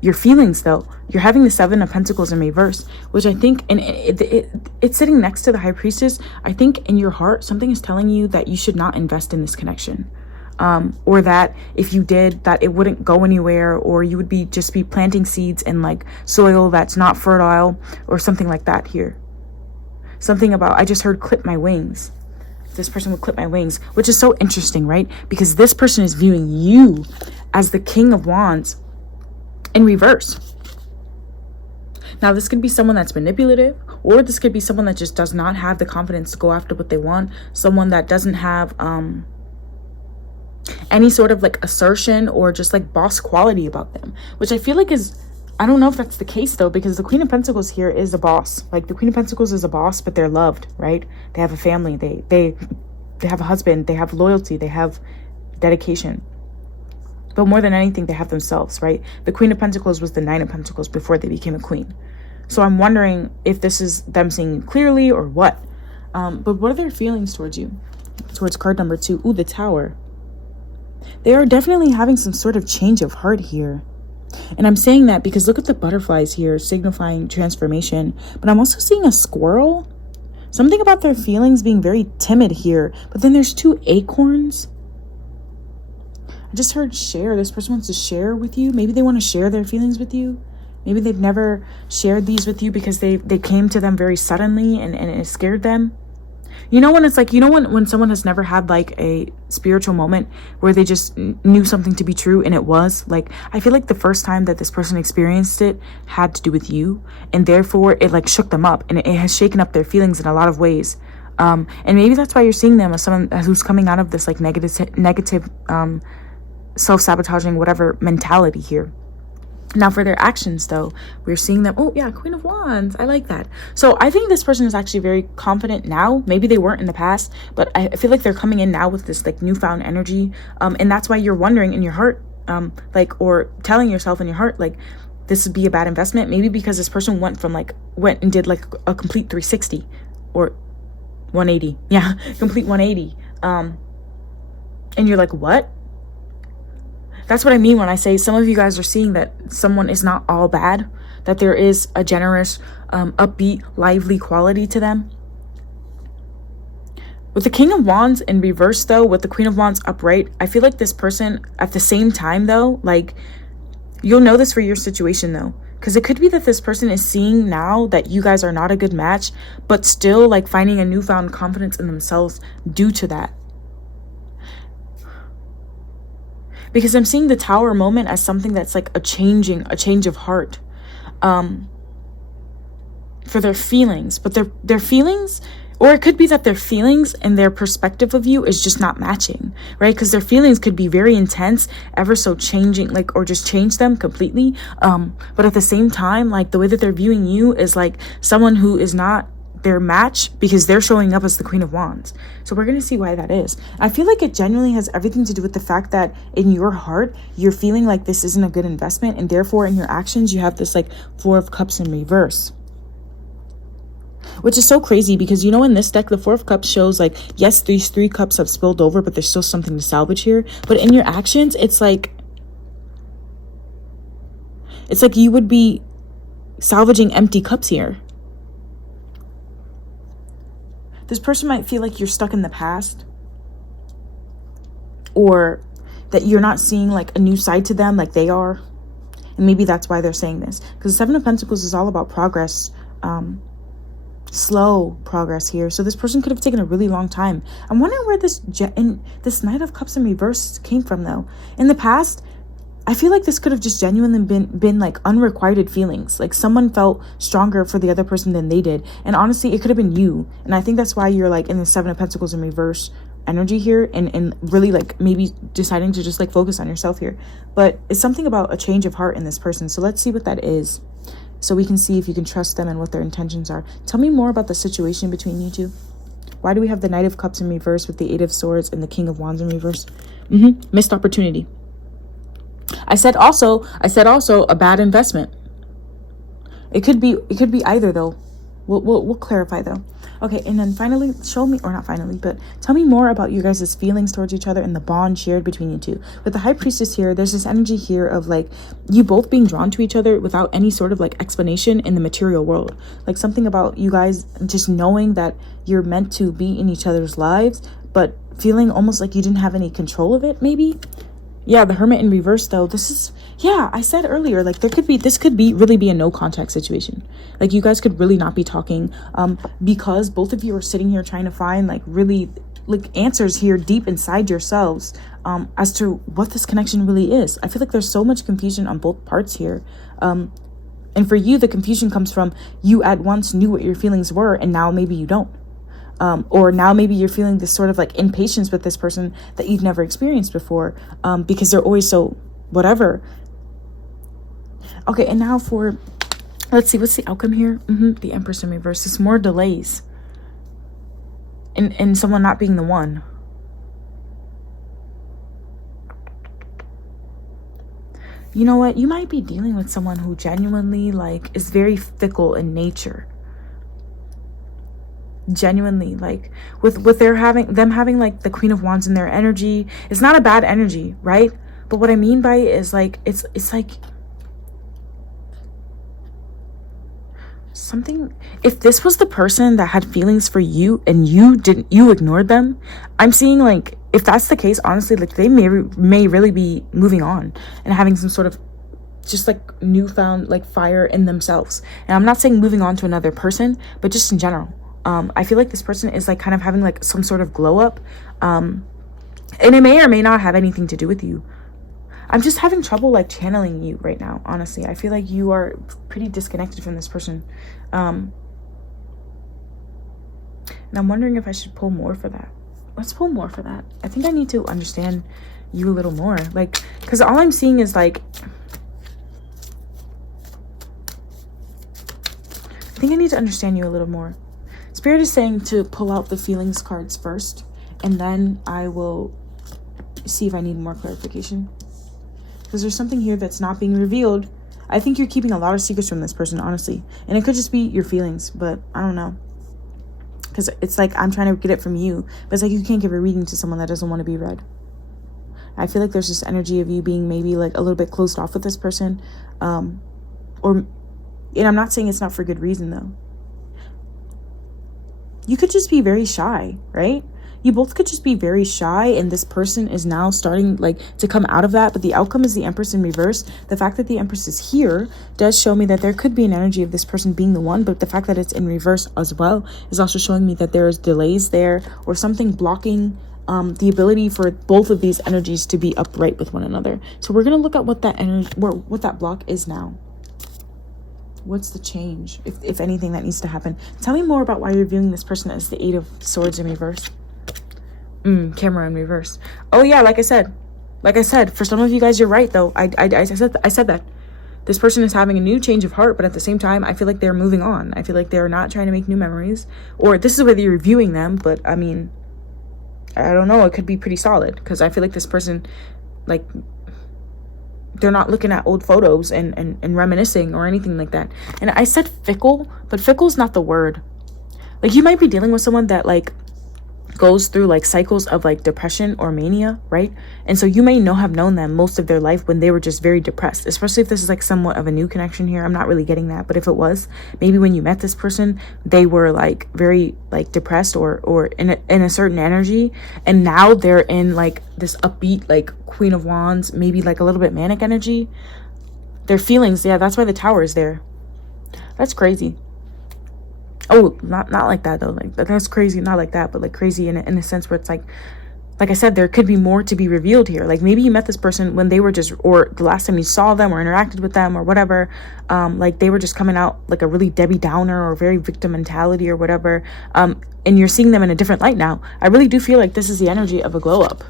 your feelings though, you're having the Seven of Pentacles in reverse, which I think, and it's sitting next to the High Priestess. I think in your heart, something is telling you that you should not invest in this connection. Or that if you did, that it wouldn't go anywhere, or you would just be planting seeds in like soil that's not fertile, or something like that here. Something about, I just heard clip my wings. This person would clip my wings, which is so interesting, right? Because this person is viewing you as the King of Wands in reverse. Now, this could be someone that's manipulative, or this could be someone that just does not have the confidence to go after what they want. Someone that doesn't have any sort of like assertion or just like boss quality about them, which I feel like is, I don't know if that's the case though, because the Queen of Pentacles here is a boss. Like the Queen of Pentacles is a boss, but they're loved, right? They have a family, they have a husband, they have loyalty, they have dedication. But more than anything, they have themselves, right? The Queen of Pentacles was the Nine of Pentacles before they became a queen. So I'm wondering if this is them seeing you clearly or what. But what are their feelings towards you? Towards card number 2. Ooh, the Tower. They are definitely having some sort of change of heart here. And I'm saying that because look at the butterflies here signifying transformation. But I'm also seeing a squirrel. Something about their feelings being very timid here. But then there's 2 acorns. I just heard share. This person wants to share with you. Maybe they want to share their feelings with you. Maybe they've never shared these with you because they came to them very suddenly and it scared them. You know when it's like, you know when someone has never had like a spiritual moment where they just knew something to be true and it was like, I feel like the first time that this person experienced it had to do with you, and therefore it like shook them up, and it has shaken up their feelings in a lot of ways. And maybe that's why you're seeing them as someone who's coming out of this like negative self-sabotaging whatever mentality here. Now for their actions though, we're seeing them, oh yeah, Queen of Wands, I like that. So I think this person is actually very confident now. Maybe they weren't in the past, but I feel like they're coming in now with this like newfound energy, and that's why you're wondering in your heart, like, or telling yourself in your heart like this would be a bad investment, maybe because this person went and did like a complete 360 or 180, yeah, complete 180, and you're like, what? That's what I mean when I say some of you guys are seeing that someone is not all bad, that there is a generous, upbeat, lively quality to them. With the King of Wands in reverse though, with the Queen of Wands upright, I feel like this person at the same time though, like you'll know this for your situation though, because it could be that this person is seeing now that you guys are not a good match, but still like finding a newfound confidence in themselves due to that. Because I'm seeing the Tower moment as something that's like a change of heart, for their feelings. But their feelings, or it could be that their feelings and their perspective of you is just not matching, right? Because their feelings could be very intense, ever so changing, like, or just change them completely. But at the same time, like the way that they're viewing you is like someone who is not their match, because they're showing up as the Queen of Wands. So we're going to see why that is. I feel like it genuinely has everything to do with the fact that in your heart, you're feeling like this isn't a good investment, and therefore in your actions, you have this like 4 of Cups in reverse. Which is so crazy because, you know, in this deck, the 4 of Cups shows like, yes, these 3 cups have spilled over, but there's still something to salvage here. But in your actions, it's like you would be salvaging empty cups here. This person might feel like you're stuck in the past, or that you're not seeing like a new side to them like they are. And maybe that's why they're saying this, because the 7 of Pentacles is all about progress, slow progress here. So this person could have taken a really long time. I'm wondering where this Knight of Cups in reverse came from though. In the past, I feel like this could have just genuinely been like unrequited feelings. Like someone felt stronger for the other person than they did. And honestly, it could have been you. And I think that's why you're like in the Seven of Pentacles in reverse energy here, and really like maybe deciding to just like focus on yourself here. But it's something about a change of heart in this person. So let's see what that is, so we can see if you can trust them and what their intentions are. Tell me more about the situation between you two. Why do we have the Knight of Cups in reverse with the Eight of Swords and the King of Wands in reverse? Missed opportunity. I said also a bad investment. It could be either though. We'll clarify though. Okay, and then finally, show me, or not finally, but tell me more about you guys' feelings towards each other and the bond shared between you two. With the High Priestess here, there's this energy here of like you both being drawn to each other without any sort of like explanation in the material world. Like something about you guys just knowing that you're meant to be in each other's lives, but feeling almost like you didn't have any control of it, maybe. Yeah, the Hermit in reverse though, this is, yeah, I said earlier, like this could really be a no contact situation. Like you guys could really not be talking because both of you are sitting here trying to find like really like answers here deep inside yourselves as to what this connection really is. I feel like there's so much confusion on both parts here. And for you, the confusion comes from you at once knew what your feelings were and now maybe you don't. Or now maybe you're feeling this sort of like impatience with this person that you've never experienced before because they're always so whatever. Okay, and now for, let's see, what's the outcome here? The Empress in reverse. It's more delays and someone not being the one. You know what? You might be dealing with someone who genuinely like is very fickle in nature. Genuinely, like with them having like the Queen of Wands in their energy. It's not a bad energy, right? But what I mean by it is like it's like something, if this was the person that had feelings for you and you ignored them, I'm seeing like if that's the case, honestly, like they may really be moving on and having some sort of just like newfound like fire in themselves. And I'm not saying moving on to another person, but just in general. I feel like this person is like kind of having like some sort of glow up. And it may or may not have anything to do with you. I'm just having trouble like channeling you right now, honestly. I feel like you are pretty disconnected from this person. And I'm wondering if I should pull more for that. Let's pull more for that. I think I need to understand you a little more. Like, because all I'm seeing is like, I think I need to understand you a little more. Spirit is saying to pull out the feelings cards first, and then I will see if I need more clarification. Because there's something here that's not being revealed. I think you're keeping a lot of secrets from this person, honestly. And it could just be your feelings, but I don't know. Because it's like I'm trying to get it from you, but it's like you can't give a reading to someone that doesn't want to be read. I feel like there's this energy of you being maybe like a little bit closed off with this person. And I'm not saying it's not for good reason, though. You could just be very shy, right? You both could just be very shy, and this person is now starting like to come out of that. But the outcome is the Empress in reverse. The fact that the Empress is here does show me that there could be an energy of this person being the one, but the fact that it's in reverse as well is also showing me that there is delays there or something blocking the ability for both of these energies to be upright with one another. So we're gonna look at what that energy, what that block is now. What's the change, if anything, that needs to happen? Tell me more about why you're viewing this person as the Eight of Swords in reverse. Camera in reverse. Oh yeah, like I said, for some of you guys, you're right though. I said that. This person is having a new change of heart, but at the same time, I feel like they're moving on. I feel like they're not trying to make new memories. Or this is whether you're viewing them, but I mean, I don't know. It could be pretty solid because I feel like this person, like, they're not looking at old photos and reminiscing or anything like that. And I said fickle, but fickle's not the word. Like, you might be dealing with someone that like goes through like cycles of like depression or mania, right? And so you may have known them most of their life when they were just very depressed, especially if this is like somewhat of a new connection here. I'm not really getting that, but if it was, maybe when you met this person, they were like very like depressed or in a certain energy, and now they're in like this upbeat like Queen of Wands, maybe like a little bit manic energy. Their feelings, yeah, that's why the Tower is there. That's crazy. Oh, not like that though. Like that's crazy, not like that, but like crazy in a sense where it's like like I said, there could be more to be revealed here. Like maybe you met this person when they were just, or the last time you saw them or interacted with them or whatever, like they were just coming out like a really Debbie Downer or very victim mentality or whatever, and you're seeing them in a different light now. I really do feel like this is the energy of a glow up.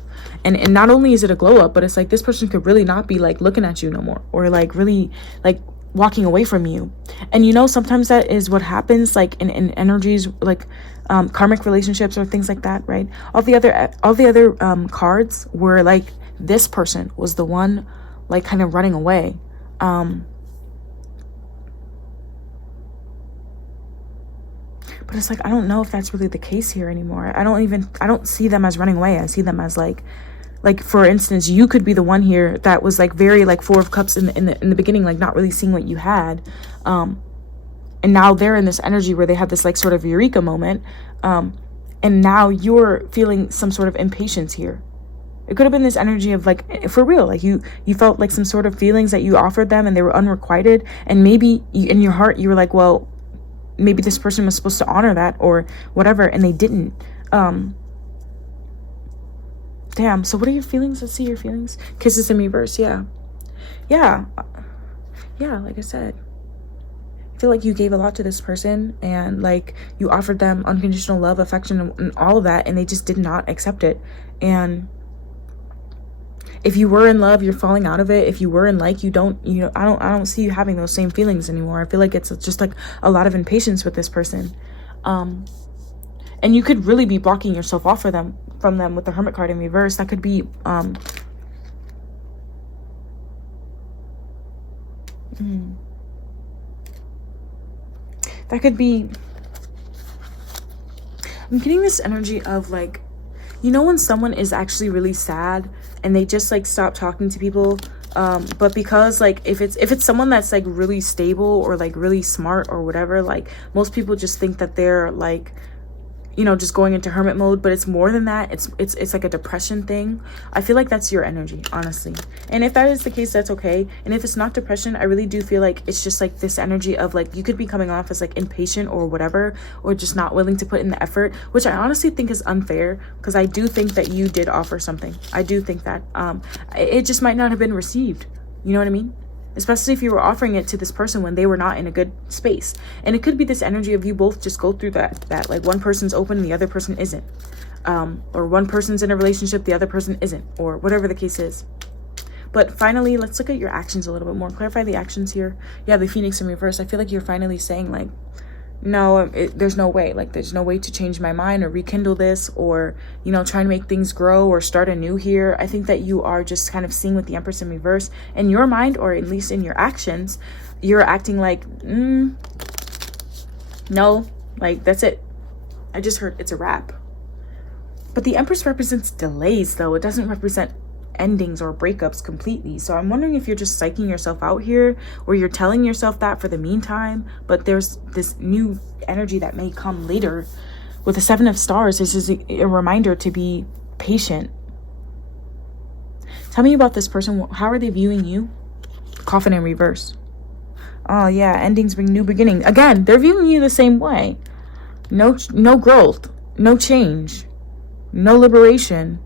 And not only is it a glow up, but it's like this person could really not be like looking at you no more, or like really like walking away from you. And you know, sometimes that is what happens like in energies like karmic relationships or things like that, right? All the other cards were like this person was the one like kind of running away. But it's like, I don't know if that's really the case here anymore. I don't see them as running away. I see them as like for instance, you could be the one here that was like very like Four of Cups in the beginning, like not really seeing what you had, and now they're in this energy where they have this like sort of eureka moment, and now you're feeling some sort of impatience here. It could have been this energy of like, for real, like you felt like some sort of feelings that you offered them and they were unrequited, and maybe in your heart you were like, well, maybe this person was supposed to honor that or whatever, and they didn't. Damn, so what are your feelings? Let's see your feelings. Kisses in reverse, yeah, like I said, I feel like you gave a lot to this person, and like you offered them unconditional love, affection, and all of that, and they just did not accept it. And if you were in love, you're falling out of it. If you were in like, I don't see you having those same feelings anymore. I feel like it's just like a lot of impatience with this person. And you could really be blocking yourself off from them with the Hermit card in reverse. That could be that could be, I'm getting this energy of like, you know, when someone is actually really sad and they just like stop talking to people, but because like if it's someone that's like really stable or like really smart or whatever, like most people just think that they're like, you know, just going into hermit mode, but it's more than that. It's like a depression thing. I feel like that's your energy, honestly. And if that is the case, that's okay. And if it's not depression, I really do feel like it's just like this energy of like, you could be coming off as like impatient or whatever, or just not willing to put in the effort, which I honestly think is unfair, because I do think that you did offer something. I do think that it just might not have been received. You know what I mean? Especially if you were offering it to this person when they were not in a good space. And it could be this energy of you both just go through that like one person's open and the other person isn't, or one person's in a relationship, the other person isn't, or whatever the case is. But finally, let's look at your actions a little bit more. Clarify the actions here. Yeah, the Phoenix in reverse. I feel like you're finally saying like, no, there's no way. Like, there's no way to change my mind or rekindle this, or, you know, try to make things grow or start anew here. I think that you are just kind of seeing with the Empress in reverse in your mind, or at least in your actions, you're acting like, no, like, that's it. I just heard it's a wrap. But the Empress represents delays, though. It doesn't represent endings or breakups completely. So I'm wondering if you're just psyching yourself out here, or you're telling yourself that for the meantime, but there's this new energy that may come later. With the Seven of Stars, this is a reminder to be patient. Tell me about this person. How are they viewing you? Coffin in reverse. Oh yeah, endings bring new beginning. Again, they're viewing you the same way. No growth, no change, no liberation.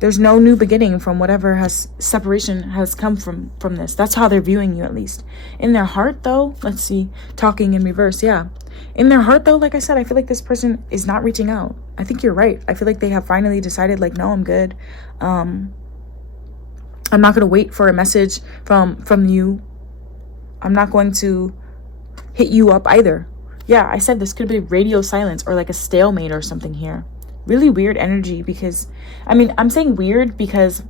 There's no new beginning from whatever separation has come from this. That's how they're viewing you, at least. In their heart, though, let's see, talking in reverse, yeah. In their heart, though, like I said, I feel like this person is not reaching out. I think you're right. I feel like they have finally decided, like, no, I'm good. I'm not going to wait for a message from you. I'm not going to hit you up either. Yeah, I said this could be radio silence or like a stalemate or something here. Really weird energy, because I mean, I'm saying weird because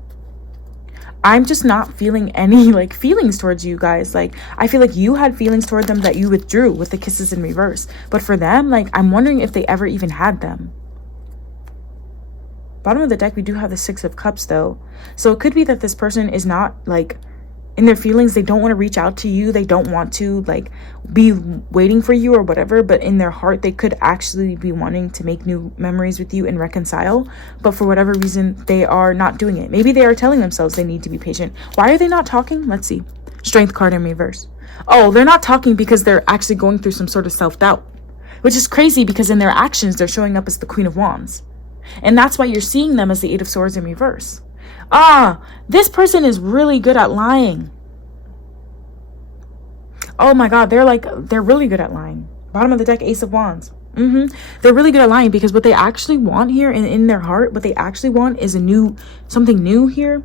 I'm just not feeling any like feelings towards you guys. Like, I feel like you had feelings toward them that you withdrew with the kisses in reverse, but for them, like, I'm wondering if they ever even had them. Bottom of the deck, we do have the Six of Cups, though, so it could be that this person is not like in their feelings. They don't want to reach out to you. They don't want to like be waiting for you or whatever, but in their heart they could actually be wanting to make new memories with you and reconcile, but for whatever reason they are not doing it. Maybe they are telling themselves they need to be patient. Why are they not talking? Let's see. Strength card in reverse. Oh, they're not talking because they're actually going through some sort of self-doubt, which is crazy because in their actions they're showing up as the Queen of Wands. And that's why you're seeing them as the Eight of Swords in reverse. This person is really good at lying. Oh my God, they're really good at lying. Bottom of the deck, Ace of Wands. They're really good at lying, because what they actually want here in their heart, what they actually want is something new here.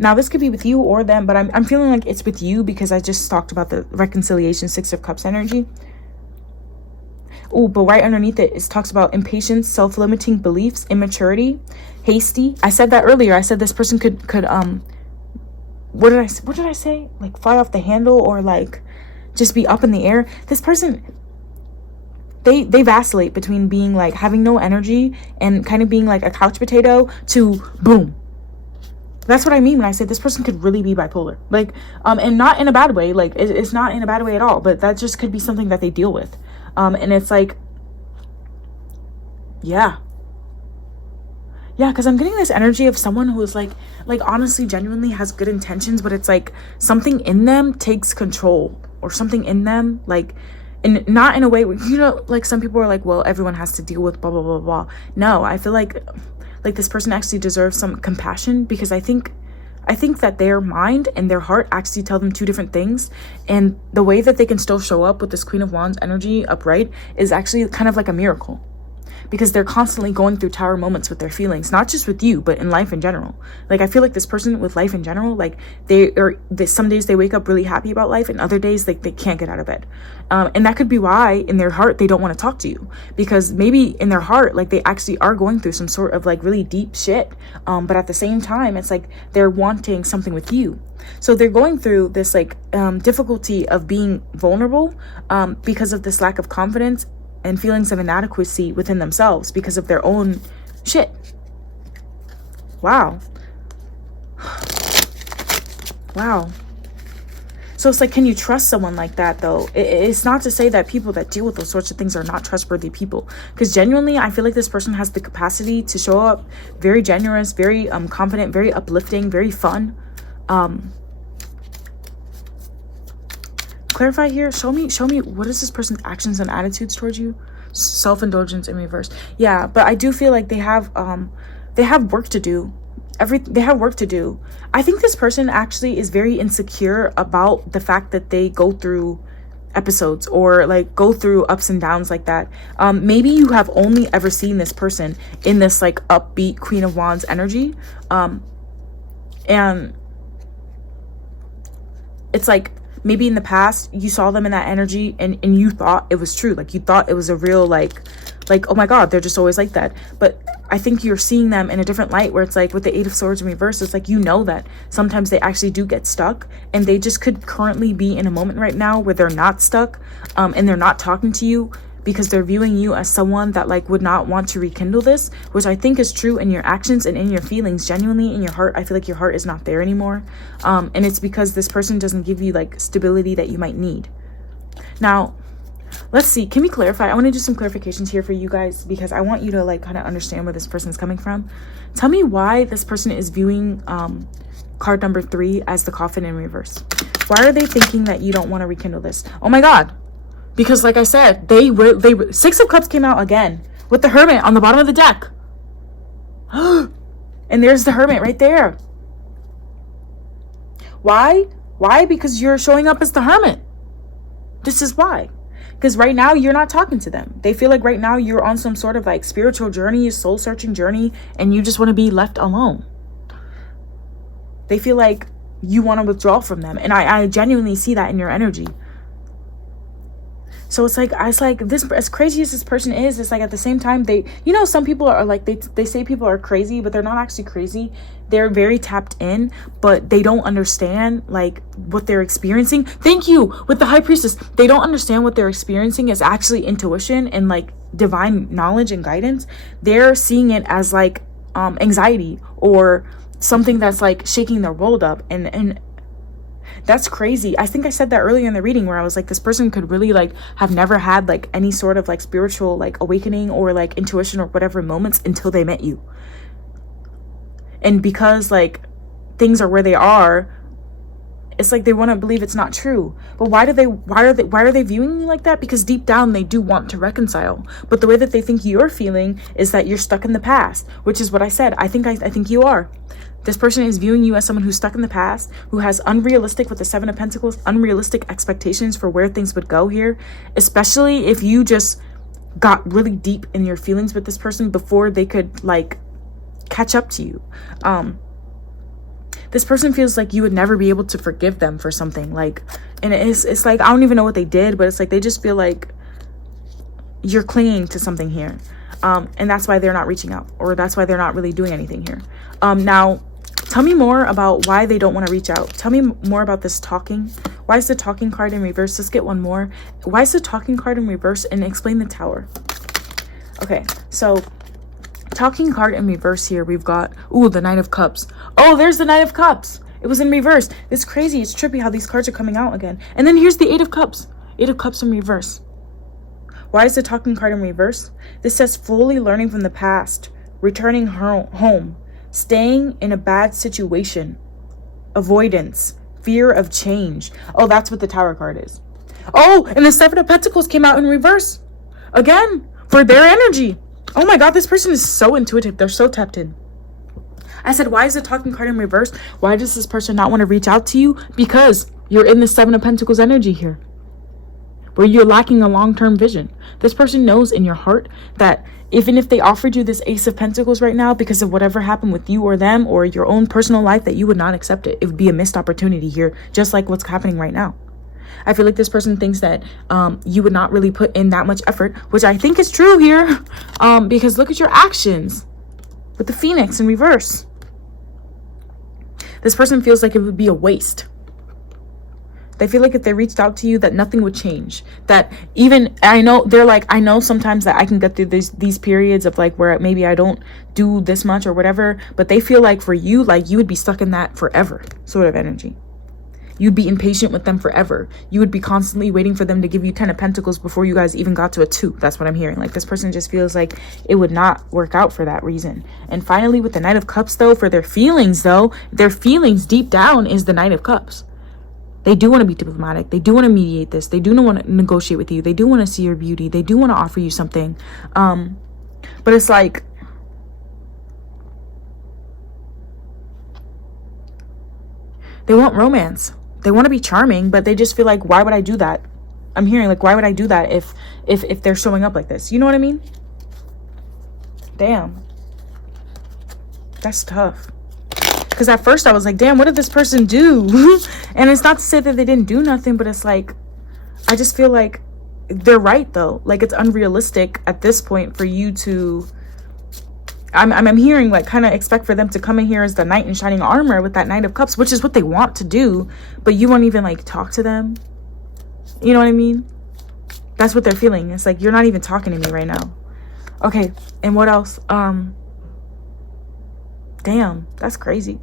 Now, this could be with you or them, but I'm feeling like it's with you, because I just talked about the reconciliation, Six of Cups energy. Oh, but right underneath it talks about impatience, self-limiting beliefs, immaturity, hasty. I said that earlier. I said this person could what did I say? Like fly off the handle, or like just be up in the air. This person, they vacillate between being like having no energy and kind of being like a couch potato to boom. That's what I mean when I say this person could really be bipolar. Like, and not in a bad way. Like, it's not in a bad way at all. But that just could be something that they deal with. And it's like, yeah, because I'm getting this energy of someone who is like honestly, genuinely has good intentions, but it's like something in them takes control, or something in them, like, and not in a way where, like some people are like, well, everyone has to deal with blah, blah, blah, blah. No, I feel like this person actually deserves some compassion, because I think that their mind and their heart actually tell them two different things. And the way that they can still show up with this Queen of Wands energy upright is actually kind of like a miracle, because they're constantly going through tower moments with their feelings, not just with you, but in life in general. Like, I feel like this person with life in general, like some days they wake up really happy about life, and other days like they can't get out of bed. And that could be why in their heart they don't want to talk to you, because maybe in their heart, like, they actually are going through some sort of like really deep shit. But at the same time, it's like they're wanting something with you. So they're going through this like difficulty of being vulnerable because of this lack of confidence and feelings of inadequacy within themselves because of their own shit. Wow. So it's like, can you trust someone like that, though? It's not to say that people that deal with those sorts of things are not trustworthy people, because genuinely, I feel like this person has the capacity to show up very generous, very confident, very uplifting, very fun. Clarify here. Show me what is this person's actions and attitudes towards you? Self-indulgence in reverse. Yeah, but I do feel like they have work to do. They have work to do. I think this person actually is very insecure about the fact that they go through episodes or like go through ups and downs like that. Maybe you have only ever seen this person in this like upbeat Queen of Wands energy. And it's like, maybe in the past you saw them in that energy and you thought it was true. Like, you thought it was a real like, oh my God, they're just always like that. But I think you're seeing them in a different light, where it's like with the Eight of Swords in reverse, it's like, that sometimes they actually do get stuck, and they just could currently be in a moment right now where they're not stuck, and they're not talking to you because they're viewing you as someone that like would not want to rekindle this, which I think is true in your actions and in your feelings. Genuinely in your heart, I feel like your heart is not there anymore, and it's because this person doesn't give you like stability that you might need. Now, let's see, can we clarify? I want to do some clarifications here for you guys, because I want you to like kind of understand where this person is coming from. Tell me why this person is viewing card number 3 as the coffin in reverse. Why are they thinking that you don't want to rekindle this? Oh my God, because like I said, they Six of Cups came out again with the Hermit on the bottom of the deck. And there's the Hermit right there. Why? Because you're showing up as the Hermit. This is why. Because right now you're not talking to them. They feel like right now you're on some sort of like spiritual journey, soul searching journey, and you just want to be left alone. They feel like you want to withdraw from them. And I genuinely see that in your energy. So it's like this, as crazy as this person is, it's like at the same time, they, some people are like, they say people are crazy, but they're not actually crazy. They're very tapped in, but they don't understand like what they're experiencing. Thank you. With the High Priestess, they don't understand what they're experiencing is actually intuition and like divine knowledge and guidance. They're seeing it as like anxiety or something that's like shaking their world up, and that's crazy. I think I said that earlier in the reading, where I was like, this person could really like have never had like any sort of like spiritual like awakening or like intuition or whatever moments until they met you. And because like things are where they are, It's like they want to believe it's not true. But why are they viewing you like that? Because deep down they do want to reconcile. But the way that they think you're feeling is that you're stuck in the past, which is what I said. I think you are. This person is viewing you as someone who's stuck in the past, who has unrealistic, with the Seven of Pentacles, unrealistic expectations for where things would go here, especially if you just got really deep in your feelings with this person before they could like catch up to you. This person feels like you would never be able to forgive them for something, like, and it's like, I don't even know what they did, but it's like they just feel like you're clinging to something here, and that's why they're not reaching out, or that's why they're not really doing anything here. Now tell me more about why they don't want to reach out. Tell me more about this talking. Why is the talking card in reverse? Let's get one more. Why is the talking card in reverse? And explain the Tower. Okay, so talking card in reverse here, we've got, ooh, the Knight of Cups. Oh, there's the Knight of Cups. It was in reverse. It's crazy. It's trippy how these cards are coming out again. And then here's the Eight of Cups. Eight of Cups in reverse. Why is the talking card in reverse? This says fully learning from the past, returning home, staying in a bad situation, avoidance, fear of change. Oh, that's what the Tower card is. Oh, and the Seven of Pentacles came out in reverse again for their energy. Oh my God, this person is so intuitive. They're so tapped in. I said, why is the talking card in reverse? Why does this person not want to reach out to you? Because you're in the Seven of Pentacles energy here, where you're lacking a long-term vision. This person knows in your heart that even if they offered you this Ace of Pentacles right now, because of whatever happened with you or them or your own personal life, that you would not accept it. It would be a missed opportunity here, just like what's happening right now. I feel like this person thinks that you would not really put in that much effort, which I think is true here, because look at your actions with the Phoenix in reverse. This person feels like it would be a waste. They feel like if they reached out to you, that nothing would change. That even, I know, they're like, I know sometimes that I can get through these periods of like where maybe I don't do this much or whatever, but they feel like for you, like you would be stuck in that forever sort of energy. You'd be impatient with them forever. You would be constantly waiting for them to give you 10 of Pentacles before you guys even got to a 2. That's what I'm hearing. Like this person just feels like it would not work out for that reason. And finally, with the Knight of Cups, though, for their feelings, though, their feelings deep down is the Knight of Cups. They do want to be diplomatic. They do want to mediate this. They do want to negotiate with you. They do want to see your beauty. They do want to offer you something. But it's like, they want romance. They want to be charming, but they just feel like, why would I do that? I'm hearing like, why would I do that if they're showing up like this? You know what I mean? Damn. That's tough. Because at first I was like, damn, what did this person do? And it's not to say that they didn't do nothing, but it's like, I just feel like they're right though. Like it's unrealistic at this point for you to, I'm hearing like kind of expect for them to come in here as the knight in shining armor with that Knight of Cups, which is what they want to do, but you won't even like talk to them. You know what I mean? That's what they're feeling. It's like, you're not even talking to me right now. Okay, and what else? Damn, that's crazy.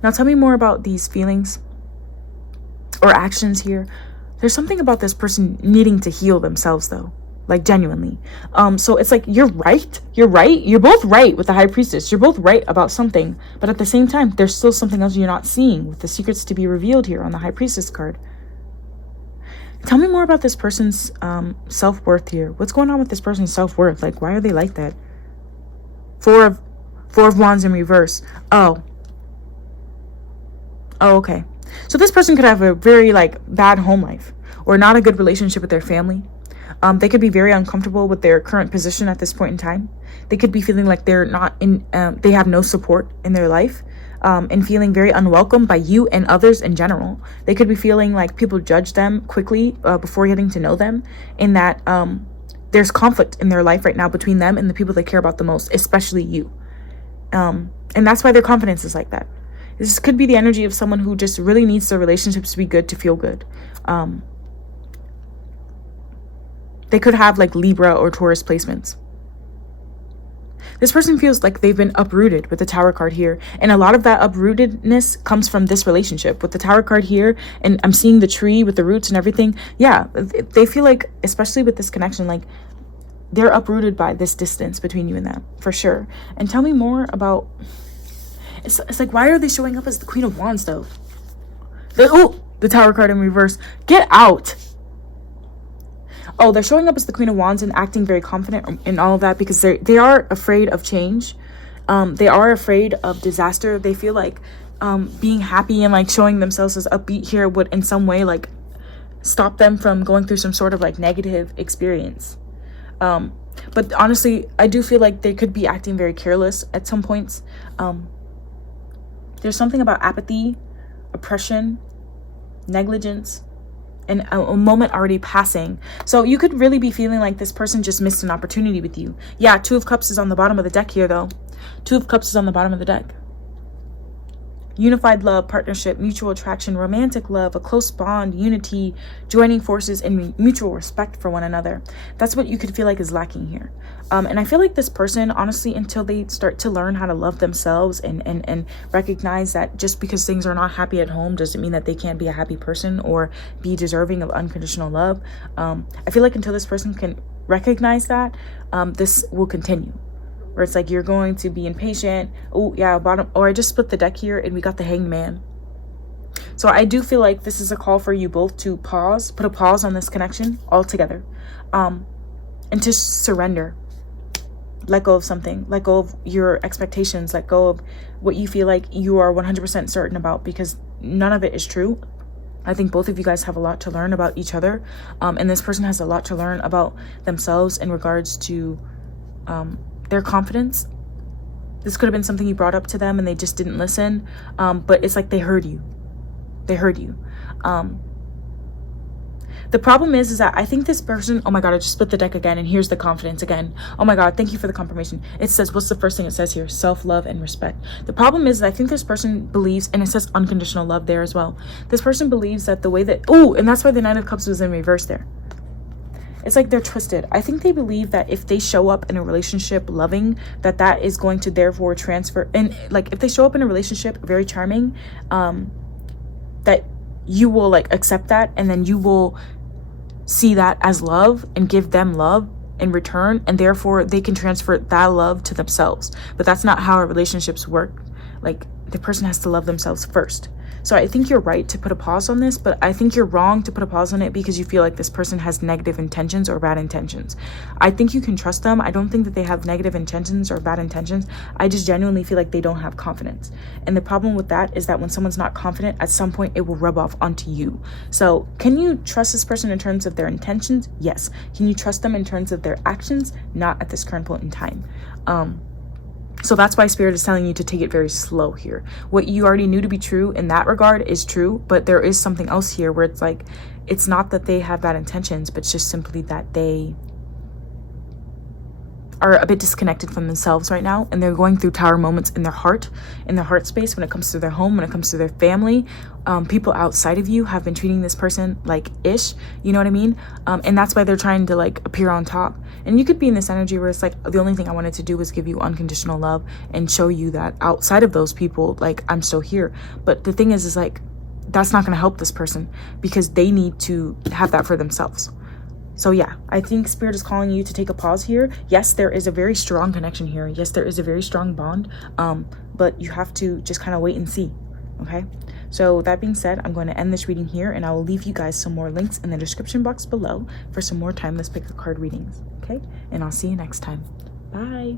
Now tell me more about these feelings or actions here. There's something about this person needing to heal themselves though, like genuinely. So it's like, you're right. You're both right with the High Priestess. You're both right about something, but at the same time, there's still something else you're not seeing with the secrets to be revealed here on the High Priestess card. Tell me more about this person's self-worth here. What's going on with this person's self-worth? Like, why are they like that? Four of Wands in reverse. Oh, okay. So this person could have a very like bad home life or not a good relationship with their family. They could be very uncomfortable with their current position at this point in time. They could be feeling like they're not in, they have no support in their life, and feeling very unwelcome by you and others in general. They could be feeling like people judge them quickly before getting to know them, and that there's conflict in their life right now between them and the people they care about the most, especially you. And that's why their confidence is like that. This could be the energy of someone who just really needs their relationships to be good to feel good. They could have like Libra or Taurus placements. This person feels like they've been uprooted with the Tower card here. And a lot of that uprootedness comes from this relationship. With the Tower card here, and I'm seeing the tree with the roots and everything. Yeah, they feel like, especially with this connection, like they're uprooted by this distance between you and them, for sure. And tell me more about... It's like, why are they showing up as the Queen of Wands, though? The Tower card in reverse. Get out. Oh, they're showing up as the Queen of Wands and acting very confident in all of that because they are afraid of change. They are afraid of disaster. They feel like being happy and like showing themselves as upbeat here would in some way like stop them from going through some sort of like negative experience. But honestly, I do feel like they could be acting very careless at some points. There's something about apathy, oppression, negligence, and a moment already passing. So you could really be feeling like this person just missed an opportunity with you. Yeah, Two of Cups is on the bottom of the deck here though. Two of Cups is on the bottom of the deck. Unified love, partnership, mutual attraction, romantic love, a close bond, unity, joining forces, and mutual respect for one another. That's what you could feel like is lacking here. And I feel like this person, honestly, until they start to learn how to love themselves and recognize that just because things are not happy at home doesn't mean that they can't be a happy person or be deserving of unconditional love. I feel like until this person can recognize that, this will continue. Where it's like you're going to be impatient. Oh yeah, bottom. Or I just split the deck here and we got the Hanged Man. So I do feel like this is a call for you both to pause, put a pause on this connection altogether, and to surrender. Let go of something. Let go of your expectations. Let go of what you feel like you are 100% certain about, because none of it is true. I think both of you guys have a lot to learn about each other, and this person has a lot to learn about themselves in regards to their confidence. This could have been something you brought up to them and they just didn't listen, but it's like they heard you. They heard you. The problem is that I think this person, oh my god, I just split the deck again, and here's the confidence again. Oh my god, thank you for the confirmation. It says, what's the first thing it says here? Self-love and respect. The problem is that I think this person believes, and it says unconditional love there as well. This person believes that the way that, oh, and that's why the Nine of Cups was in reverse there. It's like they're twisted. I think they believe that if they show up in a relationship loving, that is going to therefore transfer. And like if they show up in a relationship very charming, that you will like accept that, and then you will see that as love and give them love in return, and therefore they can transfer that love to themselves. But that's not how our relationships work. Like the person has to love themselves first. So I think you're right to put a pause on this, but I think you're wrong to put a pause on it because you feel like this person has negative intentions or bad intentions. I think you can trust them. I don't think that they have negative intentions or bad intentions. I just genuinely feel like they don't have confidence. And the problem with that is that when someone's not confident, at some point it will rub off onto you. So can you trust this person in terms of their intentions? Yes. Can you trust them in terms of their actions? Not at this current point in time. So that's why Spirit is telling you to take it very slow here. What you already knew to be true in that regard is true, but there is something else here where it's like, it's not that they have bad intentions, but it's just simply that they are a bit disconnected from themselves right now, and they're going through tower moments in their heart space when it comes to their home, when it comes to their family. People outside of you have been treating this person like ish, you know what I mean? And that's why they're trying to like appear on top. And you could be in this energy where it's like, the only thing I wanted to do was give you unconditional love and show you that outside of those people, like I'm still here. But the thing is like, that's not going to help this person because they need to have that for themselves. So yeah, I think Spirit is calling you to take a pause here. Yes, there is a very strong connection here. Yes, there is a very strong bond, but you have to just kind of wait and see, okay? So that being said, I'm going to end this reading here, and I will leave you guys some more links in the description box below for some more timeless pick a card readings, okay? And I'll see you next time. Bye.